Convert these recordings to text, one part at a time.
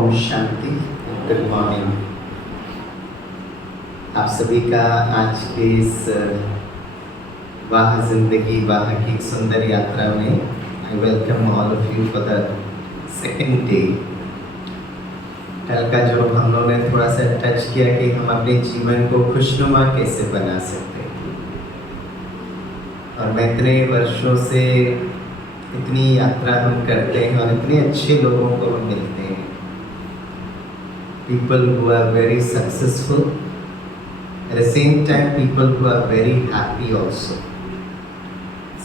Om Shanti. Good morning. आप सभी का आज के इस वाह जिंदगी वाह की सुंदर यात्रा में I welcome all of you for the second day. कल का जो हम लोगों ने थोड़ा सा टच किया कि हम अपने जीवन को खुशनुमा कैसे बना सकते हैं, और मैं इतने वर्षों से इतनी यात्रा हम करते हैं और इतने अच्छे लोगों को हम मिलते हैं, people who are very successful, at the same time people who are very happy also।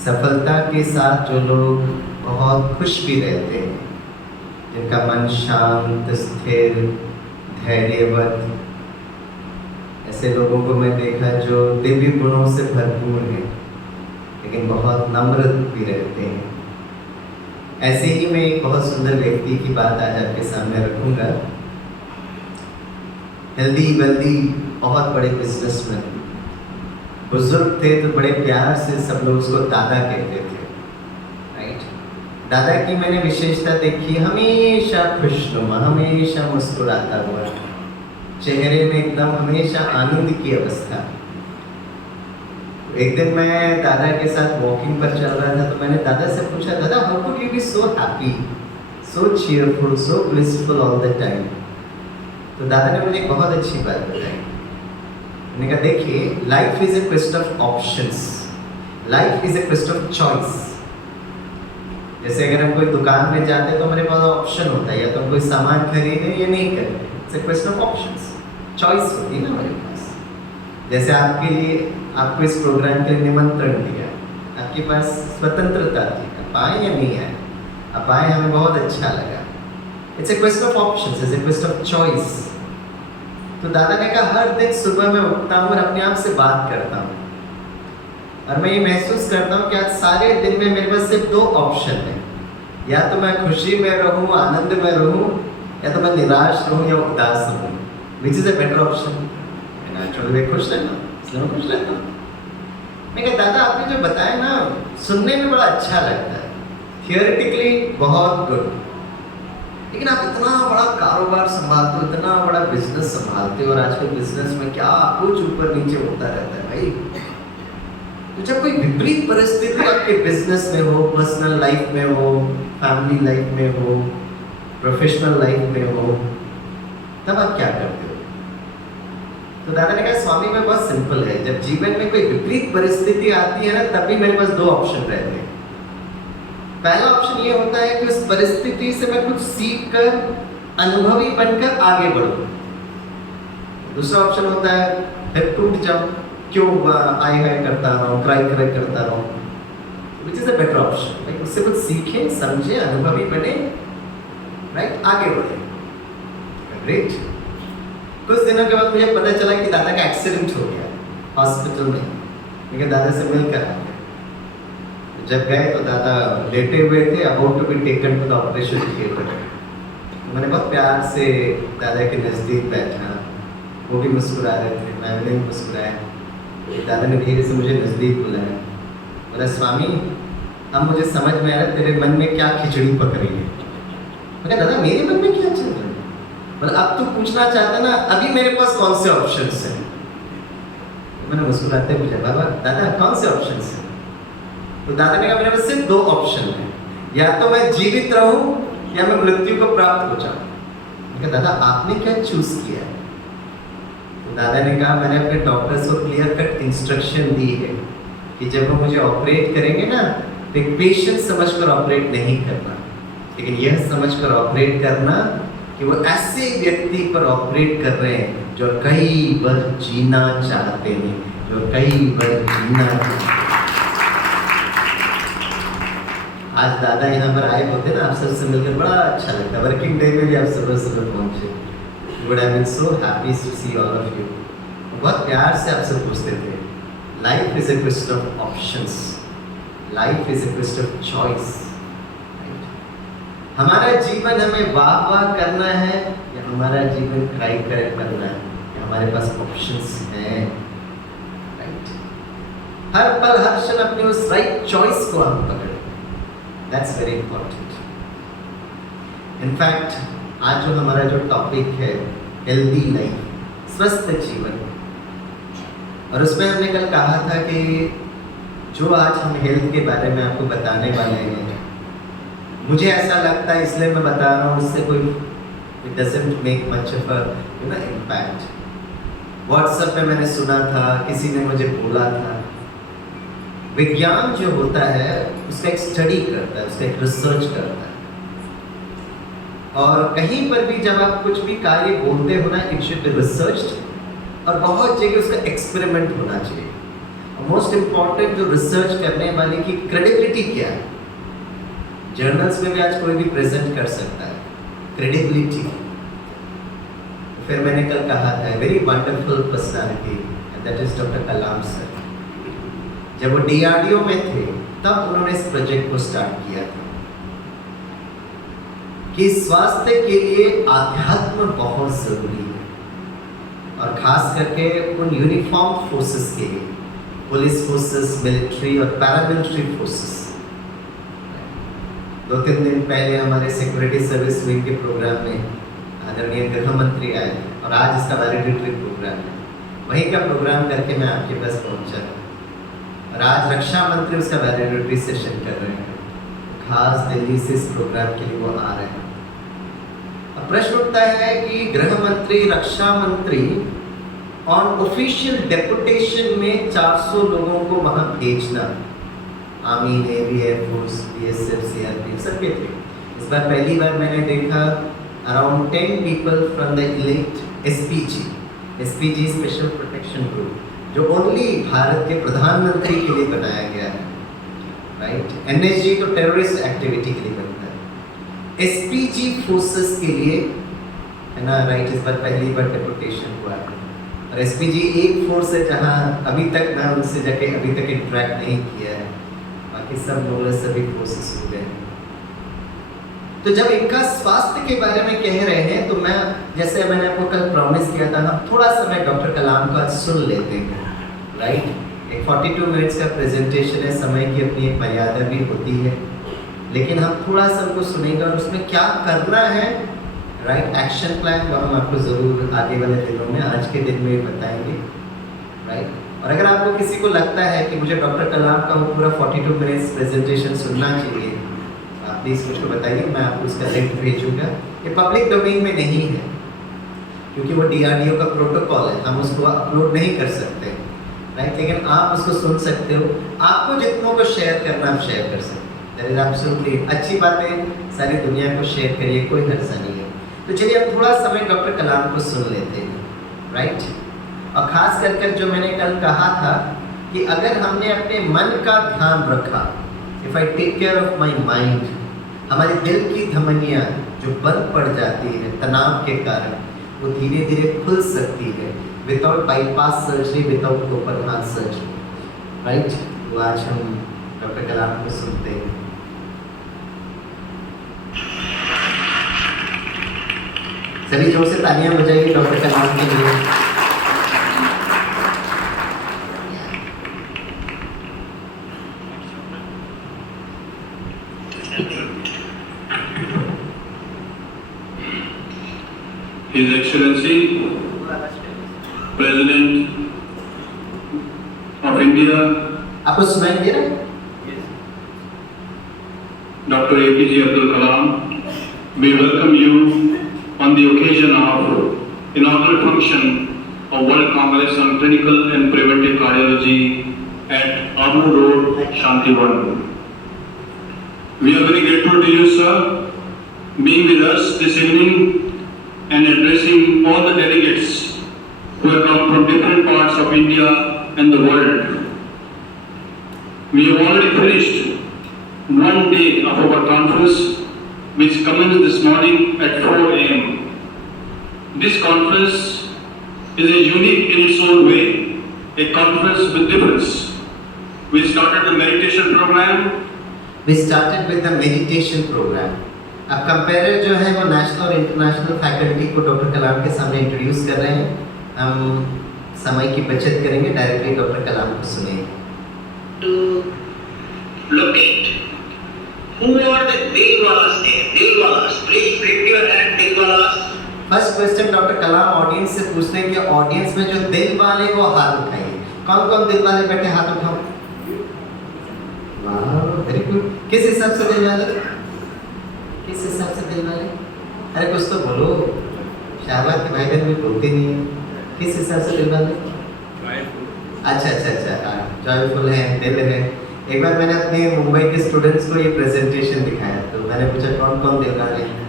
सफलता के साथ जो लोग बहुत खुश भी रहते हैं, जिनका मन शांत स्थिर धैर्यवत, ऐसे लोगों को मैं देखा जो दिव्य गुणों से भरपूर हैं लेकिन बहुत नम्र भी रहते हैं। ऐसे ही मैं एक बहुत सुंदर व्यक्ति की बात आज आपके सामने रखूंगा। हेल्दी वेल्दी बहुत बड़े बिजनेसमैन, बुजुर्ग थे तो बड़े प्यार से सब लोग उसको दादा कहते थे, राइट। दादा की मैंने विशेषता देखी, हमेशा खुशनुमा, हमेशा मुस्कुराता हुआ, चेहरे में एकदम हमेशा आनंद की अवस्था। एक दिन मैं दादा के साथ वॉकिंग पर चल रहा था तो मैंने दादा से पूछा, दादा how could you be so happy, so cheerful, so blissful all the time. तो दादा ने मुझे एक बहुत अच्छी बात बताई। मैंने कहा देखिए, life is a question of options, life is a question of choice. जैसे अगर हम कोई दुकान में जाते हैं तो हमारे पास ऑप्शन होता है, या तो हम कोई सामान खरीदें या नहीं करें। It's a question of options, choice होती है ना हमारे पास। जैसे आपके लिए, आपको इस प्रोग्राम के लिए निमंत्रण दिया, आपके पास स्वतंत्रता थी, आप आए या नहीं आए, आप आए, हमें बहुत अच्छा लगा। It's a question of options, it's a question of choice. तो दादा ने कहा हर दिन सुबह मैं उठता हूँ और अपने आप से बात करता हूँ, और मैं ये महसूस करता हूँ कि आज सारे दिन में मेरे पास सिर्फ दो ऑप्शन है, या तो मैं खुशी में रहूँ, आनंद में रहूँ, या तो मैं निराश रहूँ या उदास रहूँ। Which is a better option? मैं खुश रहना, इसलिए मैं खुश रहता हूँ। मैं कहा दादा आपने जो बताया ना, सुनने में बड़ा अच्छा लगता है, थियोरेटिकली बहुत गुड, लेकिन आप इतना बड़ा कारोबार संभालते हो, इतना बड़ा बिजनेस संभालते हो, और आजकल बिजनेस में क्या कुछ ऊपर नीचे होता रहता है भाई। तो जब कोई विपरीत परिस्थिति आपके बिजनेस में हो, पर्सनल लाइफ में हो, फैमिली लाइफ में हो, प्रोफेशनल लाइफ में हो, तब आप क्या करते हो? तो दादा ने कहा स्वामी में बहुत सिंपल है, जब जीवन में कोई विपरीत परिस्थिति आती है ना, तब भी मेरे पास दो ऑप्शन रहते हैं। पहला ऑप्शन ये होता है कि उस परिस्थिति से मैं कुछ सीख कर अनुभवी बनकर आगे बढ़ूं। दूसरा ऑप्शन होता है फिर टूट जाऊं, क्यों आए हाय करता रहूं, क्राई करता रहूं। Which is a better option, like उससे कुछ सीखें, समझे, अनुभवी बने, राइट, आगे बढ़े। ग्रेट। कुछ दिनों के बाद मुझे पता चला कि दादा का एक्सीडेंट हो गया हॉस्पिटल में। मैं दादा से मिलकर आ गया। जब गए तो दादा लेटे हुए थे, about to be taken to the operation theatre. मैंने बहुत प्यार से दादा के नज़दीक बैठा, वो भी मुस्कुरा रहे थे, मैंने भी मुस्कुराया। दादा ने धीरे से मुझे नज़दीक बुलाया, बोला स्वामी अब मुझे समझ में आ रहा है तेरे मन में क्या खिचड़ी पक रही है। मैं दादा मेरे मन में क्या चल रहा है? मतलब अब तू पूछना चाहता ना, अभी मेरे पास कौन से ऑप्शंस हैं? मैंने मुस्कुराते पूछा, बाबा दादा कौन से ऑप्शंस हैं? तो दादा ने कहा मेरे पास सिर्फ दो ऑप्शन है, या तो मैं जीवित रहूं या मैं मृत्यु को प्राप्त हो जाऊं। मैं कहा दादा आपने क्या चूज किया है? तो दादा ने कहा मैंने अपने डॉक्टर्स को क्लियर कट इंस्ट्रक्शन दी है कि जब वो मुझे ऑपरेट करेंगे ना, तो एक पेशेंट समझकर ऑपरेट नहीं करना, लेकिन यह समझकर ऑपरेट करना कि वो ऐसे व्यक्ति पर ऑपरेट कर रहे हैं जो कई बार जीना चाहते हैं, जो कई बार जीना चाहते हैं। आज दादा यहाँ पर आए होते ना, आप सबसे मिलकर बड़ा अच्छा लगता। वर्किंग डे में भी आप सुबह सुबह पहुँचे, would have been so happy to see all of you. बहुत प्यार से आपसे पूछते थे, life is a question of options, life is a question of choice. हमारा जीवन हमें वाह वाह करना है या हमारा जीवन क्राई करना है, या हमारे पास ऑप्शंस हैं, राइट। हर पल हर क्षण अपनी उस राइट चॉइस को हम पकड़े, दैट्स वेरी इंपॉर्टेंट। इनफैक्ट आज जो हमारा जो टॉपिक है हेल्दी लाइफ, स्वस्थ जीवन, और उसमें हमने कल कहा था कि जो आज हम हेल्थ के बारे में आपको बताने वाले हैं, मुझे ऐसा लगता है इसलिए मैं बता रहा हूँ, उससे कोई it doesn't make much of a impact. WhatsApp पे मैंने सुना था, किसी ने मुझे बोला था, विज्ञान जो होता है उसका एक स्टडी करता है, उसका एक रिसर्च करता है, और कहीं पर भी जब आप कुछ भी कार्य बोलते हो ना, इट शुड बी रिसर्च्ड, और बहुत जगह उसका एक्सपेरिमेंट होना चाहिए। और मोस्ट इम्पॉर्टेंट जो रिसर्च करने वाले की क्रेडिबिलिटी क्या है, जर्नल्स में भी आज कोई भी प्रेजेंट कर सकता है, क्रेडिबिलिटी। फिर मैंने कल कहा था very wonderful personality, that is doctor Kalam sir. जब वो DRDO में थे तब उन्होंने इस प्रोजेक्ट को स्टार्ट किया था कि स्वास्थ्य के लिए आध्यात्म बहुत जरूरी है, और खास करके उन यूनिफॉर्म फोर्सेस के लिए, पुलिस फोर्सेस, मिलिट्री और पैरामिलिट्री फोर्सेस। 2-3 दिन पहले हमारे सिक्योरिटी सर्विस विंग के प्रोग्राम में आदरणीय गृह मंत्री आए थे, और आज इसका वैलिडिटरी प्रोग्राम है, वहीं का प्रोग्राम करके मैं आपके पास पहुंचा, और आज रक्षा मंत्री उसका वैलिडिटरी सेशन कर रहे हैं। खास दिल्ली से इस प्रोग्राम के लिए वो आ रहे हैं। अब प्रश्न उठता है कि गृह मंत्री, रक्षा मंत्री ऑन ऑफिशियल डेपुटेशन में 400 लोगों को वहां भेजना, army, navy, air force, BSF, CRPF सबके थे। इस बार पहली बार मैंने देखा around 10 people from the elect SPG special protection group, जो ओनली भारत के प्रधानमंत्री के लिए बनाया गया है, राइट। NSG तो टेररिस्ट एक्टिविटी के लिए बनता है, SPG फोर्सेस के लिए है ना, राइट। इस बार पहली बार डेपुटेशन हुआ है, और SPG एक फोर्स है जहां अभी तक मैं उनसे जाके अभी तक इंटरेक्ट नहीं किया है, बाकी सब लोग सभी फोर्सेस हो गए। तो जब इनका स्वास्थ्य के बारे में कह रहे हैं, तो मैं, जैसे मैंने आपको कल प्रॉमिस किया था, हम थोड़ा समय डॉक्टर कलाम का सुन लेते हैं, राइट। एक 42 मिनट्स का प्रेजेंटेशन है, समय की अपनी एक मर्यादा भी होती है, लेकिन हम थोड़ा सा उनको सुनेंगे और उसमें क्या करना है, राइट, एक्शन प्लान वो हम आपको ज़रूर आगे वाले दिनों में, आज के दिन में बताएंगे, राइट। और अगर आपको किसी को लगता है कि मुझे डॉक्टर कलाम का वो पूरा 42 मिनट्स प्रेजेंटेशन सुनना चाहिए, आप प्लीज़ मुझको बताइए, मैं आपको उसका लिंक भेजूँगा। ये पब्लिक डोमेन में नहीं है, क्योंकि वो DRDO का प्रोटोकॉल है, हम उसको अपलोड नहीं कर सकते, राइट। लेकिन आप उसको सुन सकते हो, आपको जितनों को शेयर करना आप शेयर कर सकते हैं, दैट इज एब्सोल्युटली अच्छी बात है, सारी दुनिया को शेयर करिए, कोई हर्ज नहीं है। तो चलिए अब थोड़ा समय डॉक्टर कलाम को सुन लेते हैं, राइट। और खास कर जो मैंने कल कहा था कि अगर हमने अपने मन का ध्यान रखा, if I take care of my mind, हमारे दिल की धमनियाँ जो बंद पड़ जाती है तनाव के कारण, वो धीरे धीरे खुल सकती है, without bypass surgery, without open heart surgery, right. तो आज हम डॉक्टर कलाम को सुनते हैं। सभी जोर से तालियां बजाइए डॉक्टर कलाम के लिए। His Excellency, President of India, आपको सुनाई दे रहा है? Dr. APJ Abdul Kalam, we welcome you on the occasion of inaugural function of World Congress on Clinical and Preventive Cardiology at Abu Road, Shantiwan. We are very grateful to you, sir, being with us this evening and addressing all the delegates who have come from different parts of India and the world. We have already finished one day of our conference, which commenced this morning at 4 a.m. This conference is a unique in its own way, a conference with difference. We started the meditation program. We started with the meditation program. अब compare जो है वो national और international faculty को doctor कलाम के सामने introduce कर रहे हैं। हम समय की बचत करेंगे, डायरेक्टली डॉक्टर कलाम को सुनेंगे। To locate who are the Dilwalas there? Dilwalas, please flip your hand, Dilwalas. First question doctor Kalam audience से पूछते हैं कि ऑडियंस में जो दिल वाले वो हाथ उठाइए। कौन कौन दिल वाले बैठे हाथ उठाओ। वाह वेरी गुड। किस हिसाब से दिल वाले, किस हिसाब से दिल वाले? अरे कुछ तो बोलो, शाहबाद के भाई बहन भी बोलते नहीं है। किस हिसाब से दिल वाले? अच्छा अच्छा अच्छा, जॉयफुल है, दिल है। एक बार मैंने अपने मुंबई के स्टूडेंट्स को ये प्रेजेंटेशन दिखाया, तो मैंने पूछा कौन कौन दिल वाले हैं,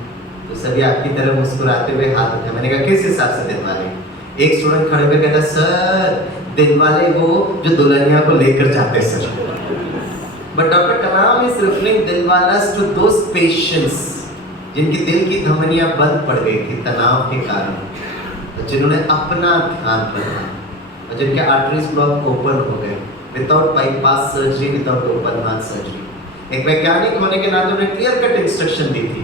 तो सभी आपकी तरह मुस्कुराते हुए हाथ उठाए। मैंने कहा किस हिसाब से दिल वाले? एक स्टूडेंट खड़े होकर कहता सर दिल वाले वो जो दुल्हनिया को लेकर जाते हैं sir. But doctor Kalam is referring दिल वालास टू दोस पेशेंट्स जिनकी दिल की धमनियां बंद पड़ गई थी तनाव के कारण, और जिन्होंने अपना ध्यान रखा, और जिनके आर्टरीज ब्लॉक ओपन हो गए without bypass surgery, without open heart surgery. एक वैज्ञानिक होने के नाते उन्हें क्लियर कट इंस्ट्रक्शन दी थी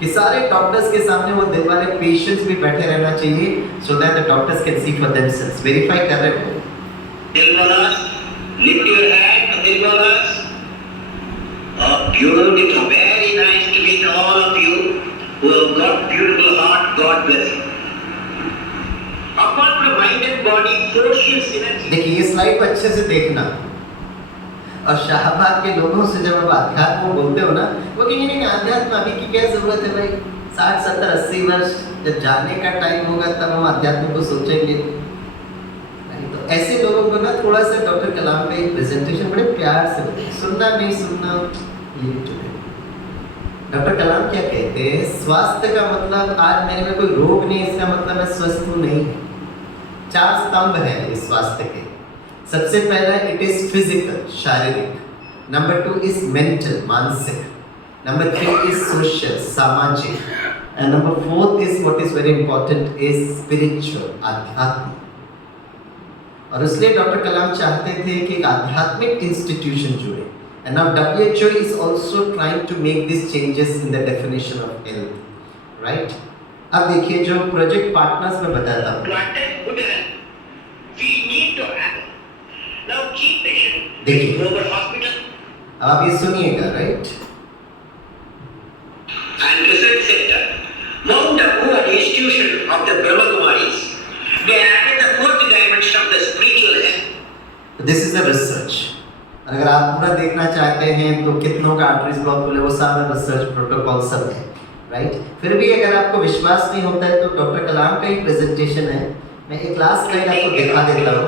कि सारे डॉक्टर्स के सामने वो दिल वाले पेशेंट्स भी बैठे रहना चाहिए, so that the doctors can see for themselves. Verify कर रहे हो? दिल वालास, lift your hand, दिल वालास। Beautiful, very nice to meet all of you who have got beautiful heart. God bless you. Apart from mind and body, social synergy. देखिए ये slide को अच्छे से देखना। और शाहबाद के लोगों से जब आप अध्यात्म बोलते हो ना, वो कहेंगे नहीं अध्यात्म अभी की क्या जरूरत है भाई, 60 70 80 वर्ष जब जाने का टाइम होगा तब हम अध्यात्म को सोचेंगे। तो ऐसे लोगों को ना थोड़ा सा डॉक्टर कलाम का एक प्रेजेंटेशन बड़े प्यार से बताइए, सुनना नहीं सुनना ये जो है। डॉक्टर कलाम क्या कहते हैं, स्वास्थ्य का मतलब आज मेरे में कोई रोग नहीं है इसका मतलब मैं स्वस्थ हूँ नहीं है। 4 स्तंभ हैं इस स्वास्थ्य के। सबसे पहला इट इज फिजिकल शारीरिक, नंबर 2 इज मेंटल मानसिक, नंबर 3 इज सोशल सामाजिक, and number 4 is what is very important is spiritual आध्यात्मिक। और इसलिए डॉक्टर कलाम चाहते थे कि एक आध्यात्मिक इंस्टीट्यूशन जुड़े, and now WHO is also trying to make this changes in the definition of health, right? अब देखिए जो प्रोजेक्ट पार्टनर्स में बताता हूँ, To attain good health, we need to act. Now, keep patient. देखिए। Global hospital अब आप ये सुनिएगा, right? and research center, Mount Abu, an institution of the Brahma Kumaris, they added the 4th dimension of the spiritual health. This is the research. अगर आप पूरा देखना चाहते हैं तो कितनों का आर्टरीज ब्लॉक खुले वो सारा रिसर्च प्रोटोकॉल सब है, राइट? फिर भी अगर आपको विश्वास नहीं होता है तो डॉक्टर कलाम का ही प्रेजेंटेशन है, मैं एक लास्ट स्लाइड आपको दिखा देता हूँ।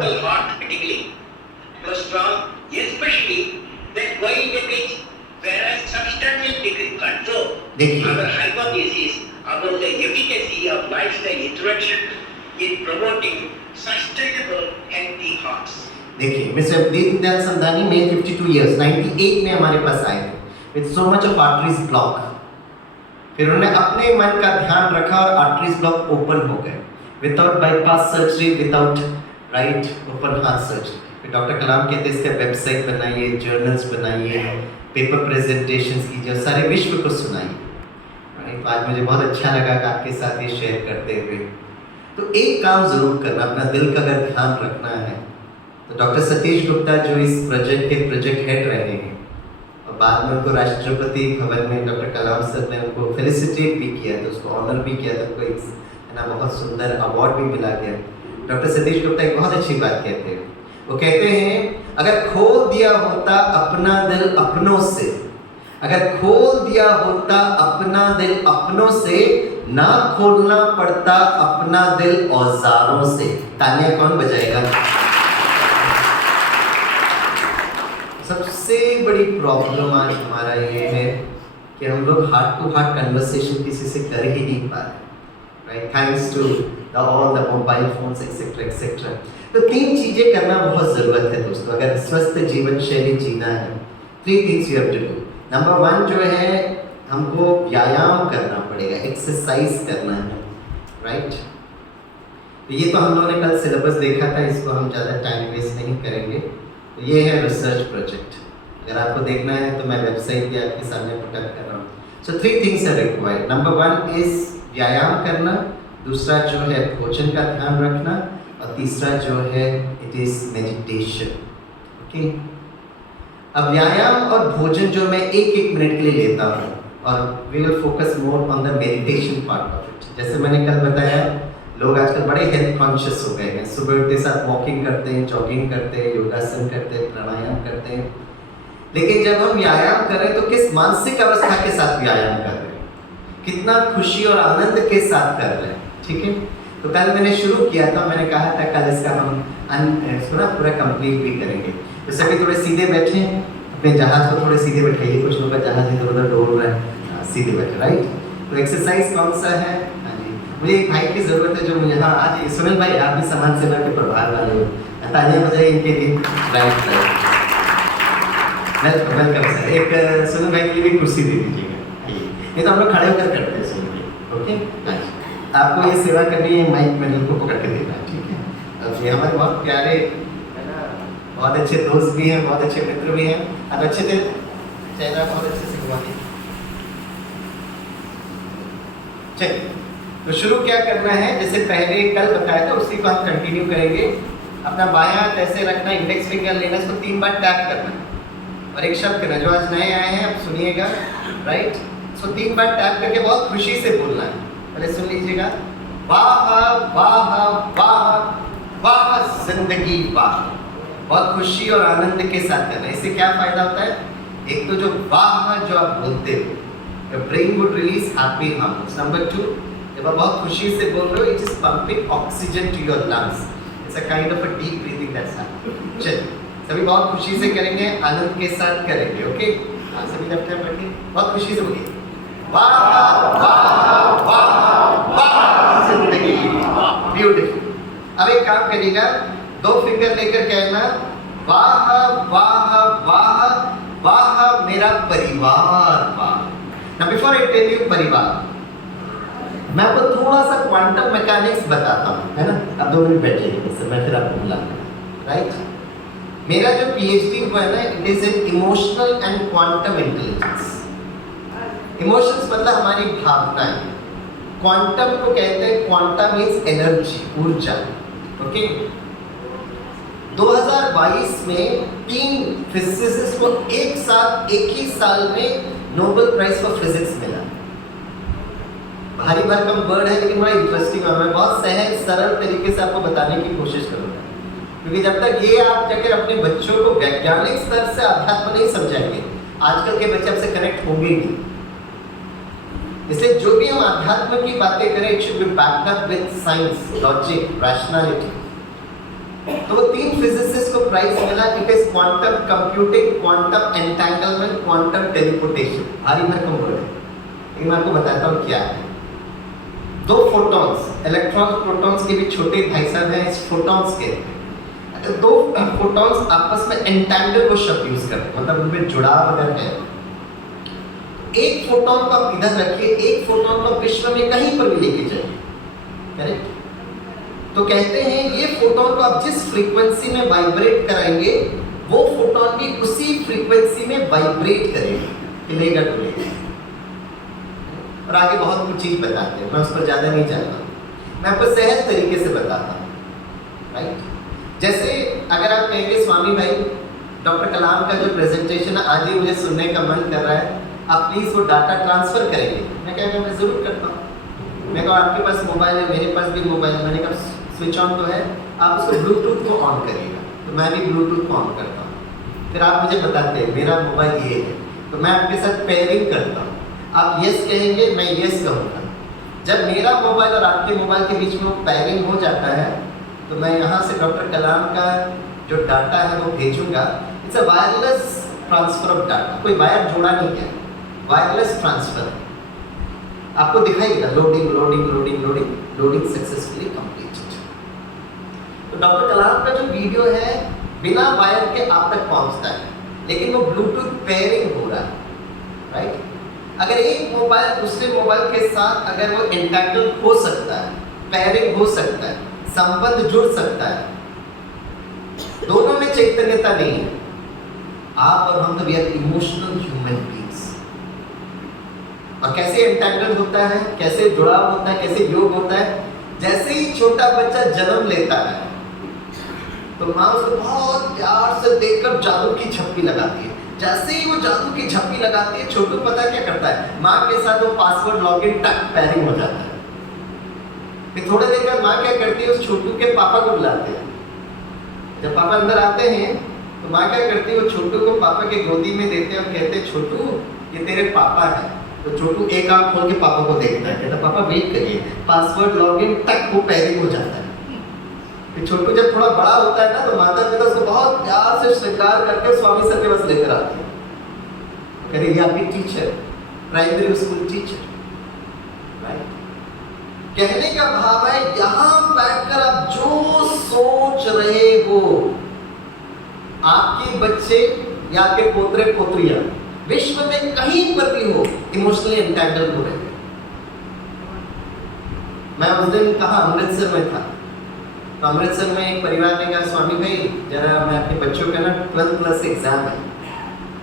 Especially that why they teach whereas substantial degree control. देखिए। Our hypothesis about the efficacy of lifestyle intervention in promoting sustainable healthy hearts. देखिए मिस्टर दीनदयाल संधानी में 52 इयर्स 98 में हमारे पास आए थे with so much of arteries block. फिर उन्होंने अपने मन का ध्यान रखा और आर्टरीज ब्लॉक ओपन हो गए without bypass surgery, without right open heart surgery. फिर डॉक्टर कलाम कहते हैं इसका वेबसाइट बनाइए, जर्नल्स बनाइए, पेपर प्रेजेंटेशंस कीजिए, सारे विश्व को सुनाइए। राइट? आज मुझे बहुत अच्छा लगा कि आपके साथ ये शेयर करते हुए। तो एक काम जरूर करना, अपना दिल का अगर ध्यान रखना है तो डॉक्टर सतीश गुप्ता जो इस प्रोजेक्ट के प्रोजेक्ट हेड रहे हैं और बाद में उनको राष्ट्रपति भवन में डॉक्टर कलाम सर ने उनको फेलिसिटेट भी किया, तो उसको ऑनर भी किया, तो उनको एक है ना बहुत सुंदर अवार्ड भी मिला गया। डॉक्टर सतीश गुप्ता एक बहुत अच्छी बात कहते हैं, वो कहते हैं अगर खोल दिया होता अपना दिल अपनों से, अगर खोल दिया होता अपना दिल अपनों से, ना खोलना पड़ता अपना दिल औजारों से। तालियां कौन बजाएगा? सबसे बड़ी प्रॉब्लम आज हमारा ये है कि हम लोग हार्ट टू हार्ट कन्वर्सेशन किसी से कर ही नहीं पा रहे, right? Thanks to all the mobile phones etcetera etcetera. तो 3 चीजें करना बहुत जरूरत है दोस्तों, अगर स्वस्थ जीवन शैली जीना है। 3 things you have to do. Number 1 जो है हमको व्यायाम करना पड़ेगा, एक्सरसाइज करना है, राइट? तो ये तो हम लोगों ने कल सिलेबस देखा था, इसको हम ज़्यादा टाइम वेस्ट नहीं करेंगे। तो ये है रिसर्च प्रोजेक्ट, अगर आपको देखना है तो मैं वेबसाइट भी आपके सामने पुट अप कर रहा हूँ। So 3 things are required. Number 1 is व्यायाम करना, दूसरा जो है भोजन का ध्यान रखना, और तीसरा जो है इट इज मेडिटेशन। ओके, अब व्यायाम और भोजन जो मैं 1-1 मिनट के लिए लेता हूँ, और we will focus more on the meditation part of it. जैसे मैंने कल बताया, लोग आजकल बड़े हेल्थ कॉन्शियस हो गए हैं, सुबह उठते साथ वॉकिंग करते हैं, जॉगिंग करते हैं, योगासन करते हैं, प्राणायाम करते हैं, लेकिन जब हम व्यायाम करें तो किस मानसिक अवस्था के साथ व्यायाम कर रहे हैं, कितना खुशी और आनंद के साथ कर रहे हैं, ठीक है। तो कल मैंने शुरू किया था, मैंने कहा था कल इसका हम इसको ना पूरा कंप्लीट भी करेंगे। तो सभी थोड़े सीधे बैठे, अपने जहाज को थोड़े सीधे बैठाइए, कुछ लोगों का जहाज इधर उधर डोल रहा है, सीधे बैठे, राइट। तो एक्सरसाइज कौन सा है? हाँ जी, मुझे एक भाई की जरूरत है जो मुझे, हाँ आज सुनील भाई आप भी समाज सेवा के प्रभार वाले हो, तालियां बजाइए इनके लिए, right right, welcome welcome sir. एक सुनील भाई के लिए भी कुर्सी दे दीजिएगा, नहीं तो हम लोग खड़े होकर करते हैं सुनील भाई, ओके। आपको ये सेवा करनी है, माइक मेडल को पकड़ के देना है, ठीक है। अब ये हमारे बहुत प्यारे है ना, बहुत अच्छे दोस्त भी हैं, बहुत अच्छे मित्र भी हैं, अब अच्छे से चेहरा बहुत अच्छे से घुमा दीजिए। चलिए, तो शुरू क्या करना है, जैसे पहले कल बताया था उसी को हम कंटिन्यू करेंगे। अपना बायां हाथ ऐसे रखना, इंडेक्स फिंगर लेना, इसको 3 बार टैप करना और एक शब्द करना, जो आज नए आए हैं आप सुनिएगा, राइट। सो 3 बार टैप करके बहुत खुशी से बोलना है, पहले सुन लीजिएगा। वाह वाह वाह वाह जिंदगी वाह, बहुत खुशी और आनंद के साथ करना है। इससे क्या फायदा होता है? एक तो जो वाह जो आप बोलते हो, your brain would release happy hormones. Number 2, जब आप बहुत खुशी से बोल रहे हो, it is pumping oxygen to your lungs. It's a kind of a deep breathing that's happening. चलिए, सभी बहुत खुशी से करेंगे, आनंद के साथ करेंगे, ओके? हाँ, सभी लेफ्ट हैंड बैठिए, बहुत खुशी से बोलिए। वाह वाह वाह वाह जिंदगी, ब्यूटीफुल। अब एक काम करिएगा, 2 फिंगर लेकर कहना, वाह वाह वाह वाह मेरा परिवार वाह। Now before I tell you परिवार, मैं आपको थोड़ा सा क्वांटम मैकेनिक्स बताता हूँ, है ना। अब 2 मिनट बैठिए, मैं फिर आपको बुलाऊंगा, राइट। मेरा जो PhD हुआ है ना, it is in emotional and quantum intelligence. Emotions मतलब हमारी भावनाएं, क्वांटम को कहते हैं, क्वांटम मीन्स एनर्जी, ऊर्जा, ओके। 2022 में 3 फिजिसिस्ट को एक साथ एक ही साल में नोबेल प्राइज फॉर फिजिक्स मिला। भारी भरकम वर्ड है लेकिन बड़ा इंटरेस्टिंग है। मैं बहुत सहज सरल तरीके से आपको बताने की कोशिश करूंगा, क्योंकि जब तक ये आप जाकर अपने बच्चों को वैज्ञानिक स्तर से अध्यात्म नहीं समझाएंगे, आजकल के बच्चे आपसे कनेक्ट होंगे नहीं। इसलिए जो भी हम अध्यात्म की बातें करें, it should be backed up with science, logic, rationality. तो वो 3 फिजिसिस्ट को प्राइज मिला। It is quantum computing, quantum entanglement, quantum teleportation. भारी भरकम वर्ड है, लेकिन मैं आपको बताता हूँ क्या है। 2 फोटॉन्स, इलेक्ट्रॉन्स प्रोटॉन्स के भी छोटे भाई साहब हैं, इस फोटॉन्स के। अगर 2 फोटॉन्स आपस में एंटेंगल को शब्द यूज करते हैं, मतलब उनमें जुड़ाव अगर है, एक फोटॉन को आप इधर रखिए, एक फोटॉन को विश्व में कहीं पर भी लेके जाइए, करेक्ट। तो कहते हैं ये फोटोन को आप जिस फ्रीक्वेंसी में वाइब्रेट कराएंगे, वो फोटोन भी उसी फ्रीक्वेंसी में वाइब्रेट करेगा, हिलेगा डुलेगा। और आगे बहुत कुछ चीज बताते हैं, मैं उस पर ज्यादा नहीं जाता, मैं आपको सहज तरीके से बताता हूँ, राइट। जैसे अगर आप कहेंगे स्वामी भाई डॉक्टर कलाम का जो प्रेजेंटेशन आज ही मुझे सुनने का मन कर रहा है, आप प्लीज वो डाटा ट्रांसफर करेंगे। मैं कहेंगे मैं जरूर करता हूँ। मैं कहा आपके पास मोबाइल है, मेरे पास भी मोबाइल है, मैंने कहा स्विच ऑन तो है, आप उसको ब्लूटूथ को ऑन करिएगा। तो मैं भी ब्लूटूथ को ऑन करता हूँ, फिर आप मुझे बताते हैं मेरा मोबाइल ये है, तो मैं आपके साथ पेयरिंग करता हूँ। आप यस कहेंगे, मैं यस कहूँगा। जब मेरा मोबाइल और आपके मोबाइल के बीच में पेयरिंग हो जाता है, तो मैं यहाँ से डॉक्टर कलाम का जो डाटा है वो भेजूंगा। It's a wireless transfer of data, कोई वायर जोड़ा नहीं है, वायरलेस ट्रांसफर। आपको दिखाएगा loading loading loading loading loading successfully completed. तो डॉक्टर कलाम का जो वीडियो है बिना वायर के आप तक पहुंचता है, लेकिन वो ब्लूटूथ पेयरिंग हो रहा है, राइट। अगर एक मोबाइल दूसरे मोबाइल के साथ अगर वो एंटैंगल हो सकता है, पेयरिंग हो सकता है, संबंध जुड़ सकता है, दोनों में चैतन्यता नहीं है। आप और हम तो we are emotional human beings. और कैसे एंटैंगल होता है, कैसे जुड़ाव होता है, कैसे योग होता है। जैसे ही छोटा बच्चा जन्म लेता है तो माँ उसको बहुत प्यार से देखकर जादू की छप्पी लगाती है, जैसे ही वो जादू की झप्पी लगाती है, छोटू पता क्या करता है, माँ के साथ वो पासवर्ड लॉगिन टक पैरिंग हो जाता है। फिर थोड़ी देर बाद माँ क्या करती है, उस छोटू के पापा को बुलाते हैं। जब पापा अंदर आते हैं तो माँ क्या करती है, वो छोटू को पापा के गोदी में देते हैं और कहते हैं, छोटू ये तेरे पापा है। तो छोटू एक आंख खोल के पापा को देखता है, कहता पापा वेट करिए, पासवर्ड लॉगिन टक वो पैरिंग हो जाता है। फिर छोटू जब थोड़ा बड़ा होता है ना, तो माता पिता उसको बहुत प्यार से श्रृंगार करके स्वामी सर के पास लेकर आते हैं, कहते ये आपकी teacher, primary school teacher, right. कहने का भाव है, यहां बैठकर आप जो सोच रहे हो, आपके बच्चे या आपके पोतरे पोत्रियां विश्व में कहीं पर भी हो, इमोशनली एंटैंगल हो रहे हैं। मैं उस दिन कहा अमृतसर में था, तो अमृतसर में एक परिवार ने कहा, स्वामी भाई जरा मैं अपने बच्चों का ना 12th क्लास एग्जाम है,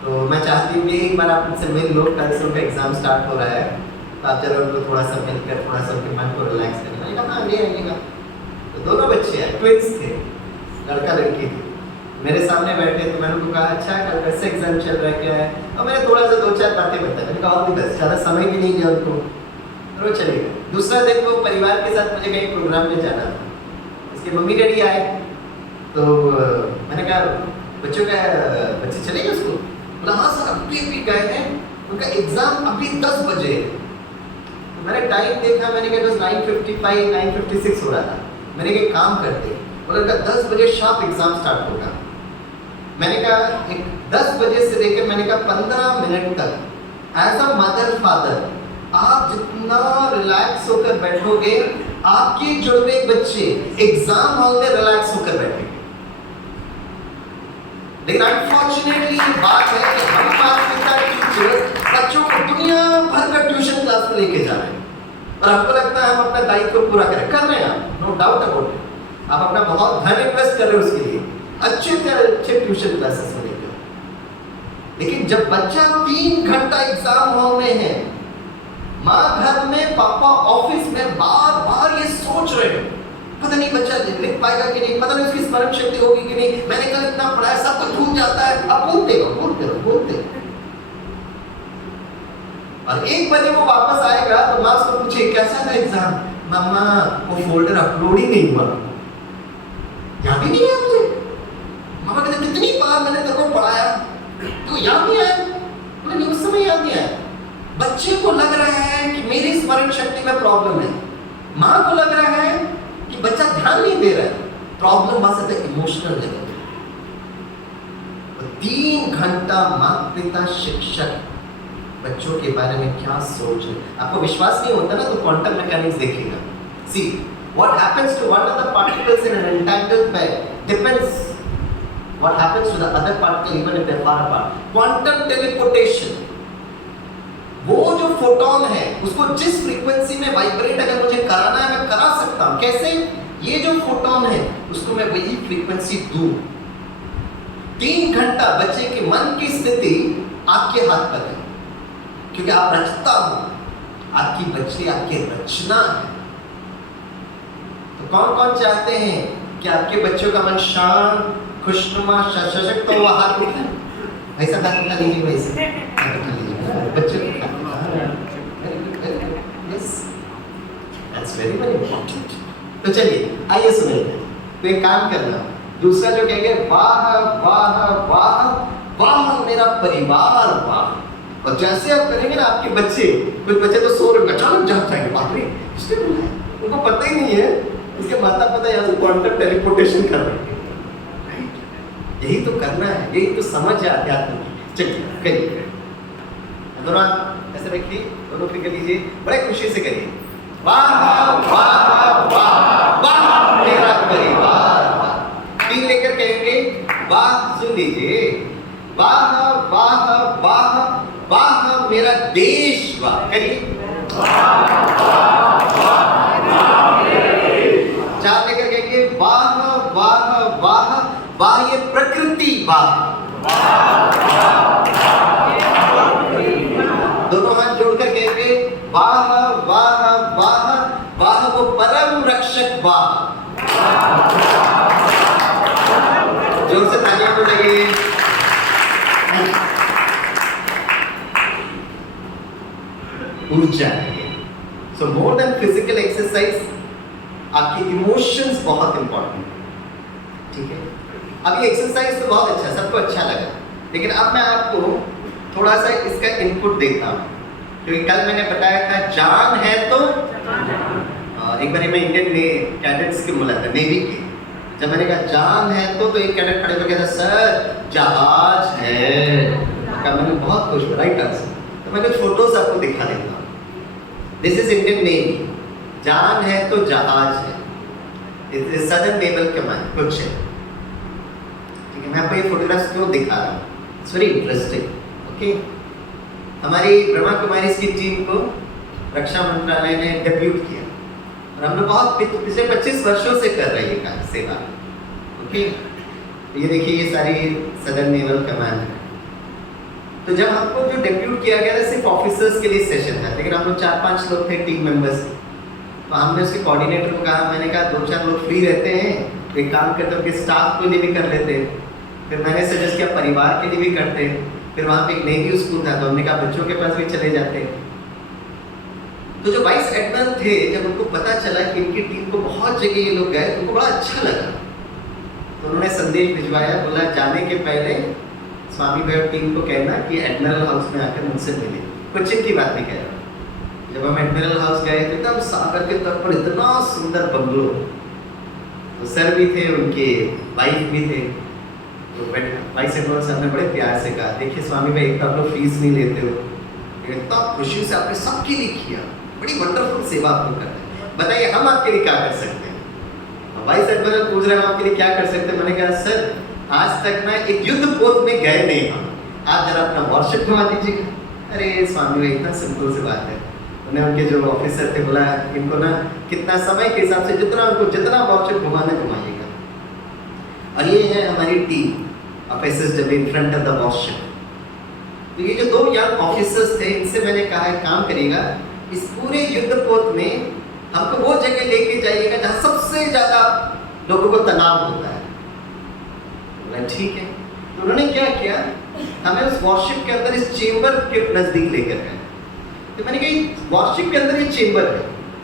तो मैं चाहती हूँ कि एक बार आप उनसे मिल लो, कल से उनका एग्जाम स्टार्ट हो रहा है, तो आप जरा उनको थोड़ा सा मिलकर थोड़ा सा उनके मन को रिलैक्स करना। मैंने कहा हाँ ले आइएगा। तो दोनों बच्चे हैं, ट्विंस थे, लड़का लड़की थी, मेरे सामने बैठे। तो मैंने उनको कहा अच्छा कल कैसे एग्जाम चल रहा है, क्या है, और मैंने थोड़ा सा 2-4 बातें बताई। मैंने कहा ऑल द बेस्ट, ज़्यादा समय भी नहीं दिया उनको, तो चले गए। दूसरा दिन वो परिवार के साथ मुझे कहीं प्रोग्राम में जाना था, इसके मम्मी डैडी आए, तो मैंने कहा बच्चे चले गए स्कूल? बोला हाँ सर अभी गए हैं, उनका एग्जाम अभी 10 बजे। तो मैंने टाइम देखा, मैंने कहा बस 9:55 9:56 हो रहा था। मैंने कहा काम करते, बोला 10 बजे शार्प एग्जाम स्टार्ट होगा। मैंने कहा एक 10 बजे से लेकर मैंने कहा 15 मिनट तक एज अ मदर फादर आप जितना रिलैक्स होकर बैठोगे, आपके जुड़वे बच्चे एग्जाम हॉल में रिलैक्स होकर बैठेंगे। लेकिन अनफॉर्चुनेटली ये बात है कि हम माता पिता टीचर बच्चों को दुनिया भर का ट्यूशन क्लास में लेके जा रहे हैं, और हमको लगता है हम अपना दायित्व पूरा कर रहे हैं। आप नो डाउट अबाउट इट, आप अपना बहुत धन इन्वेस्ट कर रहे हो उसके लिए, अच्छे ट्यूशन क्लासेस में लेकर। लेकिन जब बच्चा 3 घंटा एग्जाम हॉल में है, माँ घर में, पापा ऑफिस में, बार बार ये सोच रहे हैं पता नहीं बच्चा लिख पाएगा कि नहीं, पता नहीं उसकी स्मरण शक्ति होगी कि नहीं, मैंने कल इतना पढ़ाया सब कुछ भूल जाता है। अब बोलते रहो। और 1 बजे वो वापस आएगा तो माँ उसको पूछे कैसा था एग्जाम? मम्मा वो फोल्डर अपलोड ही नहीं हुआ, याद ही नहीं है मुझे। मामा कहते कितनी बार मैंने तेरे को पढ़ाया, तो याद नहीं आया? बोले नहीं उस समय याद नहीं आया। बच्चे को लग रहा है कि मेरी स्मरण शक्ति में प्रॉब्लम है, माँ को लग रहा है कि बच्चा ध्यान नहीं दे रहा है। प्रॉब्लम वहां से इमोशनल लेवल। 3 घंटा माँ पिता शिक्षक बच्चों के बारे में क्या सोच है। आपको विश्वास नहीं होता ना, तो क्वांटम मैकेनिक्स देखिएगा। See what happens to one of the particles in an entangled pair depends what happens to the other particle even if they are far apart. Quantum teleportation, वो जो फोटोन है उसको जिस फ्रीक्वेंसी में vibrate अगर मुझे कराना है मैं करा सकता हूँ। कैसे? ये जो फोटोन है उसको मैं वही फ्रीक्वेंसी दूं। 3 घंटा बच्चे के मन की स्थिति आपके हाथ पर है, क्योंकि आप रचता हो, आपकी बच्चे आपकी रचना है। तो कौन कौन चाहते हैं कि आपके बच्चों का मन शांत, खुशनुमा, सशक्त, तो वो हाथ उठाए। ऐसा हाथ उठा लीजिए, वैसे हाथ उठा लीजिए, बच्चे को yes that's very very important. तो चलिए आइए सुनिए। तो एक काम करना, दूसरा जो कहेंगे वाह वाह वाह वाह मेरा परिवार वाह। और जैसे आप करेंगे ना, आपके बच्चे, कुछ बच्चे तो सो रहे अचानक जाग जाएंगे, बाप रे किसने बुलाया, उनको पता ही नहीं है, उसके माता पिता यहाँ से क्वांटम टेलीपोर्टेशन कर रहे हैं। यही तो करना है, यही तो समझ है अध्यात्म की। चलिए करिए, दोनों ऐसे रखिए, दोनों फिर लीजिए, बड़े खुशी से करिए वाह वाह वाह वाह मेरा परिवार। 3 लेकर कहेंगे वाह, सुन लीजिए, वाह वाह वाह वाह मेरा देश वाह। करिए 4 लेकर कहेंगे वाह वाह वाह वाह ये प्रकृति वाह। दोनों हाथ जोड़कर कहेंगे वाह वाह वाह वाह वो परम रक्षक वाह। जोर से तालियां बजाइए। ऊर्जा है। सो मोर देन फिजिकल एक्सरसाइज आपकी इमोशंस बहुत इंपॉर्टेंट है, ठीक है। अब ये एक्सरसाइज तो बहुत अच्छा, सबको अच्छा लगा, लेकिन अब मैं आपको थोड़ा सा इसका इनपुट देता हूँ, क्योंकि कल मैंने बताया था जान है तो एक बार मैं इंडियन कैडेट्स की मुलाकात नेवी की, जब मैंने कहा जान है तो एक कैडेट खड़े होकर कहता सर जहाज है, कहा मैंने बहुत खुश, राइट आंसर। तो मैं कुछ फोटोज आपको दिखा देता हूँ। दिस इज इंडियन नेवी, जान है तो जहाज है, इज सदर्न नेवल कमांड कुछ है, ठीक है। मैं आपको ये फोटोग्राफ्स क्यों दिखा रहा हूँ, इट्स वेरी इंटरेस्टिंग, ओके। हमारी ब्रह्मा कुमारी की टीम को रक्षा मंत्रालय ने डेब्यूट किया और हम लोग बहुत पिछले 25 वर्षों से कर रहे हैं ये सेवा, ओके। ये देखिए ये सारी सदर्न नेवल कमांड है। तो जब हमको जो डेब्यूट किया गया था सिर्फ ऑफिसर्स के लिए सेशन था, लेकिन हम लोग 4-5 लोग थे टीम मेंबर्स, तो हमने उसके कोऑर्डिनेटर को कहा, मैंने कहा 2-4 लोग फ्री रहते हैं तो एक काम करते हैं स्टाफ के लिए भी कर लेते हैं। फिर मैंने सजेस्ट किया परिवार के लिए भी करते हैं। फिर वहाँ पे एक नेवी स्कूल था तो हमने कहा बच्चों के पास भी चले जाते हैं। तो जो वाइस एडमिरल थे, जब उनको पता चला कि इनकी टीम को बहुत जगह ये लोग गए, उनको बड़ा अच्छा लगा, तो उन्होंने संदेश भिजवाया, बोला जाने के पहले स्वामी भाई और टीम को कहना कि एडमिरल हाउस में आकर मुझसे मिले। कोचिन की बात नहीं कह रहा। जब हम एडमिरल हाउस गए थे तब सागर के तट पर इतना सुंदर बंगलो, तो सर भी थे, उनके वाइफ भी थे। तो वाइस एडमिरल साहब ने बड़े प्यार से कहा, देखिए स्वामी भाई एक तो आप लोग फीस नहीं लेते हो, लेकिन इतना खुशी से आपने सबके लिए किया, बड़ी वंडरफुल सेवा आपको कर रहे हैं, बताइए हम आपके लिए क्या कर सकते हैं। वाइस एडमिरल पूछ रहे हैं हम आपके लिए क्या कर सकते हैं। मैंने कहा सर आज तक ना एक युद्ध पोत में गए नहीं हम, आप जरा अपना वॉरशिप घुमा दीजिएगा। अरे स्वामी भाई इतना सिंपल सी बात है। उन्हें उनके जो ऑफिसर थे बोला इनको ना कितना समय के हिसाब से जितना वॉरशिप घुमाना घुमाइएगा। और ये है हमारी team of SSW in front of the warship. तो ये जो 2 यंग ऑफिसर्स थे, इनसे मैंने कहा है काम करिएगा, इस पूरे युद्ध पोत में हमको वो जगह लेके जाइएगा जहाँ सबसे ज़्यादा लोगों को तनाव होता है। बोला ठीक है। तो उन्होंने क्या किया, हमें उस वॉरशिप के अंदर इस चेंबर के नज़दीक लेकर गए। तो मैंने कहा वॉरशिप के अंदर ये चेंबर है,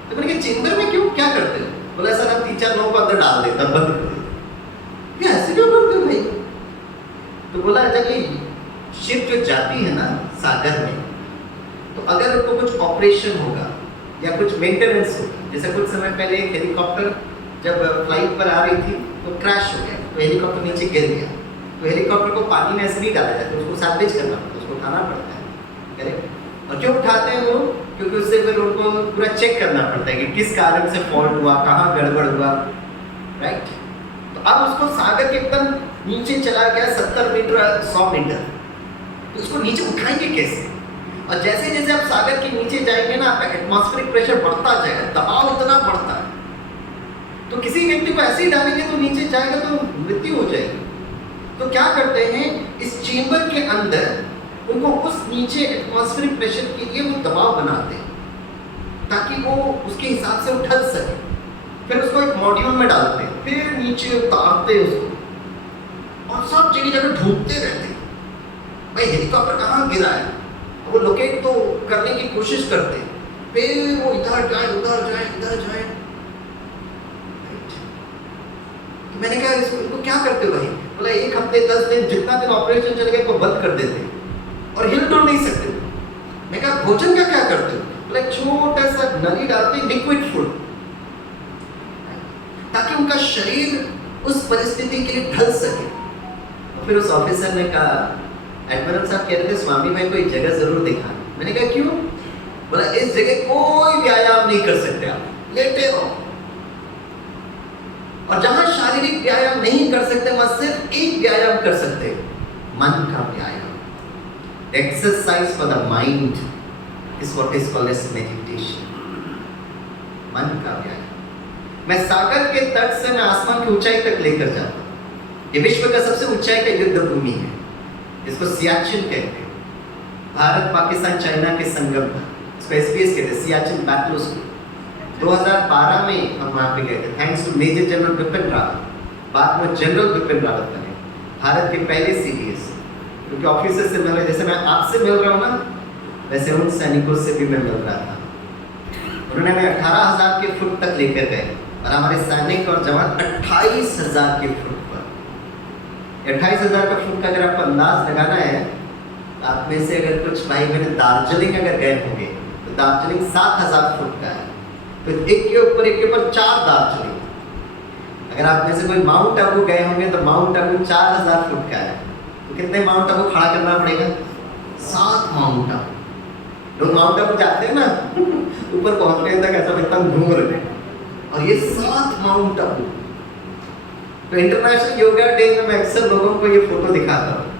तो मैंने कहा चेंबर में क्यों, क्या करते हो? बोला सर हम 3-4 लोगों को अंदर डाल देता, बंद कर देते। ऐसे क्यों करते हो भाई? तो बोला जब ये शिप जो जाती है ना सागर में, तो अगर उनको कुछ ऑपरेशन होगा या कुछ मेंटेनेंस होगा, जैसे कुछ समय पहले एक हेलीकॉप्टर जब फ्लाइट पर आ रही थी तो क्रैश हो गया, तो हेलीकॉप्टर नीचे गिर गया, तो हेलीकॉप्टर को पानी में ऐसे नहीं डाला जाता, उसको सैल्वेज करना पड़ता है, उसको उठाना पड़ता है, करेक्ट। और क्यों उठाते हैं वो? क्योंकि उससे फिर उनको पूरा चेक करना पड़ता है कि किस कारण से फॉल्ट हुआ, कहाँ गड़बड़ हुआ, राइट। तो अब उसको सागर के एकदम नीचे चला गया 70 मीटर 100 मीटर, तो उसको नीचे उठाएंगे कैसे? और जैसे जैसे आप सागर के नीचे जाएंगे ना, आपका एटमॉस्फेरिक प्रेशर बढ़ता जाएगा, दबाव इतना बढ़ता है, तो किसी व्यक्ति को ऐसे ही डालेंगे तो नीचे जाएगा तो मृत्यु हो जाएगी। तो क्या करते हैं, इस चेंबर के अंदर उनको उस नीचे एटमॉस्फेरिक प्रेशर के लिए वो दबाव बनाते हैं ताकि वो उसके हिसाब से उठल सके। फिर उसको एक मॉड्यूल में डालते हैं, फिर नीचे उतारते हैं उसको, और सब जगह ढूंढते रहते हैं भाई हेलीकॉप्टर कहाँ गिरा है, वो लोकेट तो करने की कोशिश करते हैं, फिर वो इधर जाए उधर जाए इधर जाए। तो मैंने कहा इसको क्या करते हो भाई? बोला 1 हफ्ते 10 दिन जितना दिन ऑपरेशन चलेगा इसको बंद कर देते और हिल डुल नहीं सकते। मैं कहा भोजन का क्या करते हो? बोला छोटा सा नली डालते हैं लिक्विड फूड, ताकि उनका शरीर उस परिस्थिति के लिए ढल सके। तो फिर उस ऑफिसर ने कहा, एडमिरल साहब कह रहे थे स्वामी भाई को एक जगह जरूर दिखाना। मैंने कहा क्यों? बोला इस जगह कोई व्यायाम नहीं कर सकते, आप लेटे रहो, और जहां शारीरिक व्यायाम नहीं कर सकते वहां सिर्फ एक व्यायाम कर सकते, मन का व्यायाम। Exercise for the mind is what is called as meditation, मन का व्यायाम। मैं सागर के तट से मैं आसमान की ऊंचाई तक लेकर जाता हूँ। ये विश्व का सबसे ऊंचाई का युद्ध भूमि है, इसको सियाचिन कहते हैं। भारत पाकिस्तान चाइना के संगम था, इसको SBS कहते हैं, सियाचिन बैटल स्कूल। 2012 में हम वहाँ पे गए थे, thanks to major general Bipin Rawat. बाद में जनरल बिपिन रावत बने भारत के पहले CDS, क्योंकि ऑफिसर से मिल रहे, जैसे मैं आपसे मिल रहा हूँ ना, वैसे उन सैनिकों से भी मैं मिल रहा था। उन्होंने हमें 18,000 के फुट तक लेकर गए और हमारे सैनिक और जवान 28,000 के फुट पर। 28,000 का फुट का अगर आपको अंदाज लगाना है, तो आप में से अगर कुछ भाई बहन दार्जिलिंग अगर गए होंगे तो दार्जिलिंग 7,000 फुट का है, तो एक के ऊपर 4 दार्जिलिंग। अगर आप में से कोई माउंट आबू गए होंगे तो माउंट आबू 4,000 फुट का है, तो कितने माउंट आबू खड़ा करना पड़ेगा? 7 माउंट आबू। लोग माउंट आबू जाते हैं ना, ऊपर पहुंचने तक ऐसा लगता है घूम रहे हैं, और ये 7 माउंट आबू। तो इंटरनेशनल योगा डे में मैं अक्सर लोगों को ये फोटो दिखाता हूँ।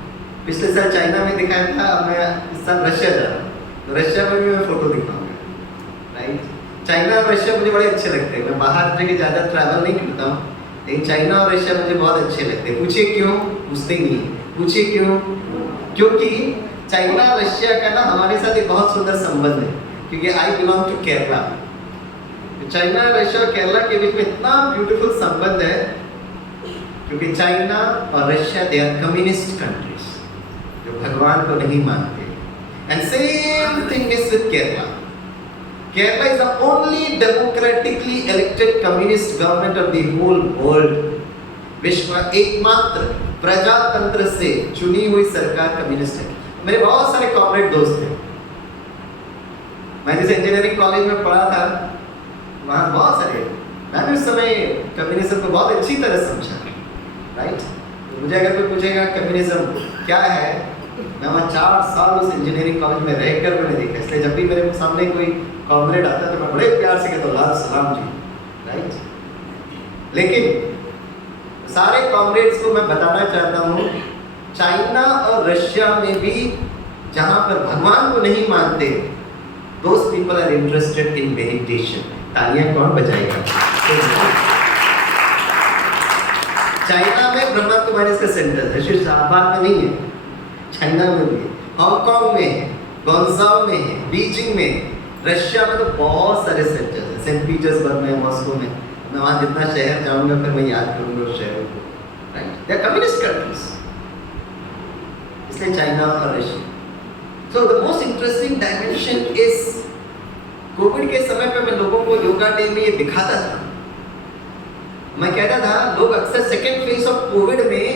पिछले साल चाइना में दिखाया था, अब मैं इस साल रशिया जा रहा हूँ, तो रशिया में भी मैं फोटो दिखाऊंगा, राइट। चाइना और रशिया मुझे बड़े अच्छे लगते हैं। मैं बाहर जगह ज़्यादा ट्रैवल नहीं करता हूँ, लेकिन चाइना और रशिया मुझे बहुत अच्छे लगते हैं। पूछिए क्यों? पूछते ही नहीं, पूछिए क्यों? क्योंकि चाइना रशिया का ना हमारे साथ एक बहुत सुंदर संबंध है, क्योंकि I belong to Kerala. China Russia और केरला के बीच में इतना ब्यूटीफुल संबंध है, क्योंकि चाइना और Russia they are communist countries जो भगवान को नहीं मानते। And same thing is with Kerala. Kerala is the only democratically elected communist government of the whole world. विश्व का एकमात्र प्रजातंत्र से चुनी हुई सरकार कम्युनिस्ट है। मेरे बहुत सारे कॉर्पोरेट दोस्त हैं। मैं जिस इंजीनियरिंग कॉलेज में पढ़ा था, वहाँ बहुत सारे, मैं भी उस समय कम्युनिज्म को बहुत अच्छी तरह समझा, राइट। तो मुझे अगर कोई पूछेगा कम्युनिज्म क्या है, मैं वहाँ 4 साल उस इंजीनियरिंग कॉलेज में रहकर मैंने देखा। इसलिए जब भी मेरे सामने कोई कॉमरेड आता है तो मैं बड़े प्यार से कहता हूँ लाल सलाम जी, राइट। लेकिन सारे कॉमरेड्स को मैं बताना चाहता हूँ, चाइना और रशिया में भी जहाँ पर भगवान को नहीं मानते, those people are interested in meditation. तालियां कौन बजाएगा? चाइना में ब्रह्मा कुमारी का सेंटर है, सिर्फ शाहबाद में नहीं है, चाइना में भी है, हांगकांग में है, ग्वांगझाओ में है, बीजिंग में। रशिया में तो बहुत सारे सेंटर्स हैं, सेंट पीटर्सबर्ग में, मॉस्को में। मैं वहाँ जितना शहर जाऊँगा फिर मैं याद करूँगा उस शहरों को, right. They are communist countries, इसलिए चाइना और Russia. So the most interesting dimension is, Covid के समय पे मैं लोगों को योगा डे में ये दिखाता था। मैं कहता था, लोग अक्सर सेकेंड फेज ऑफ कोविड में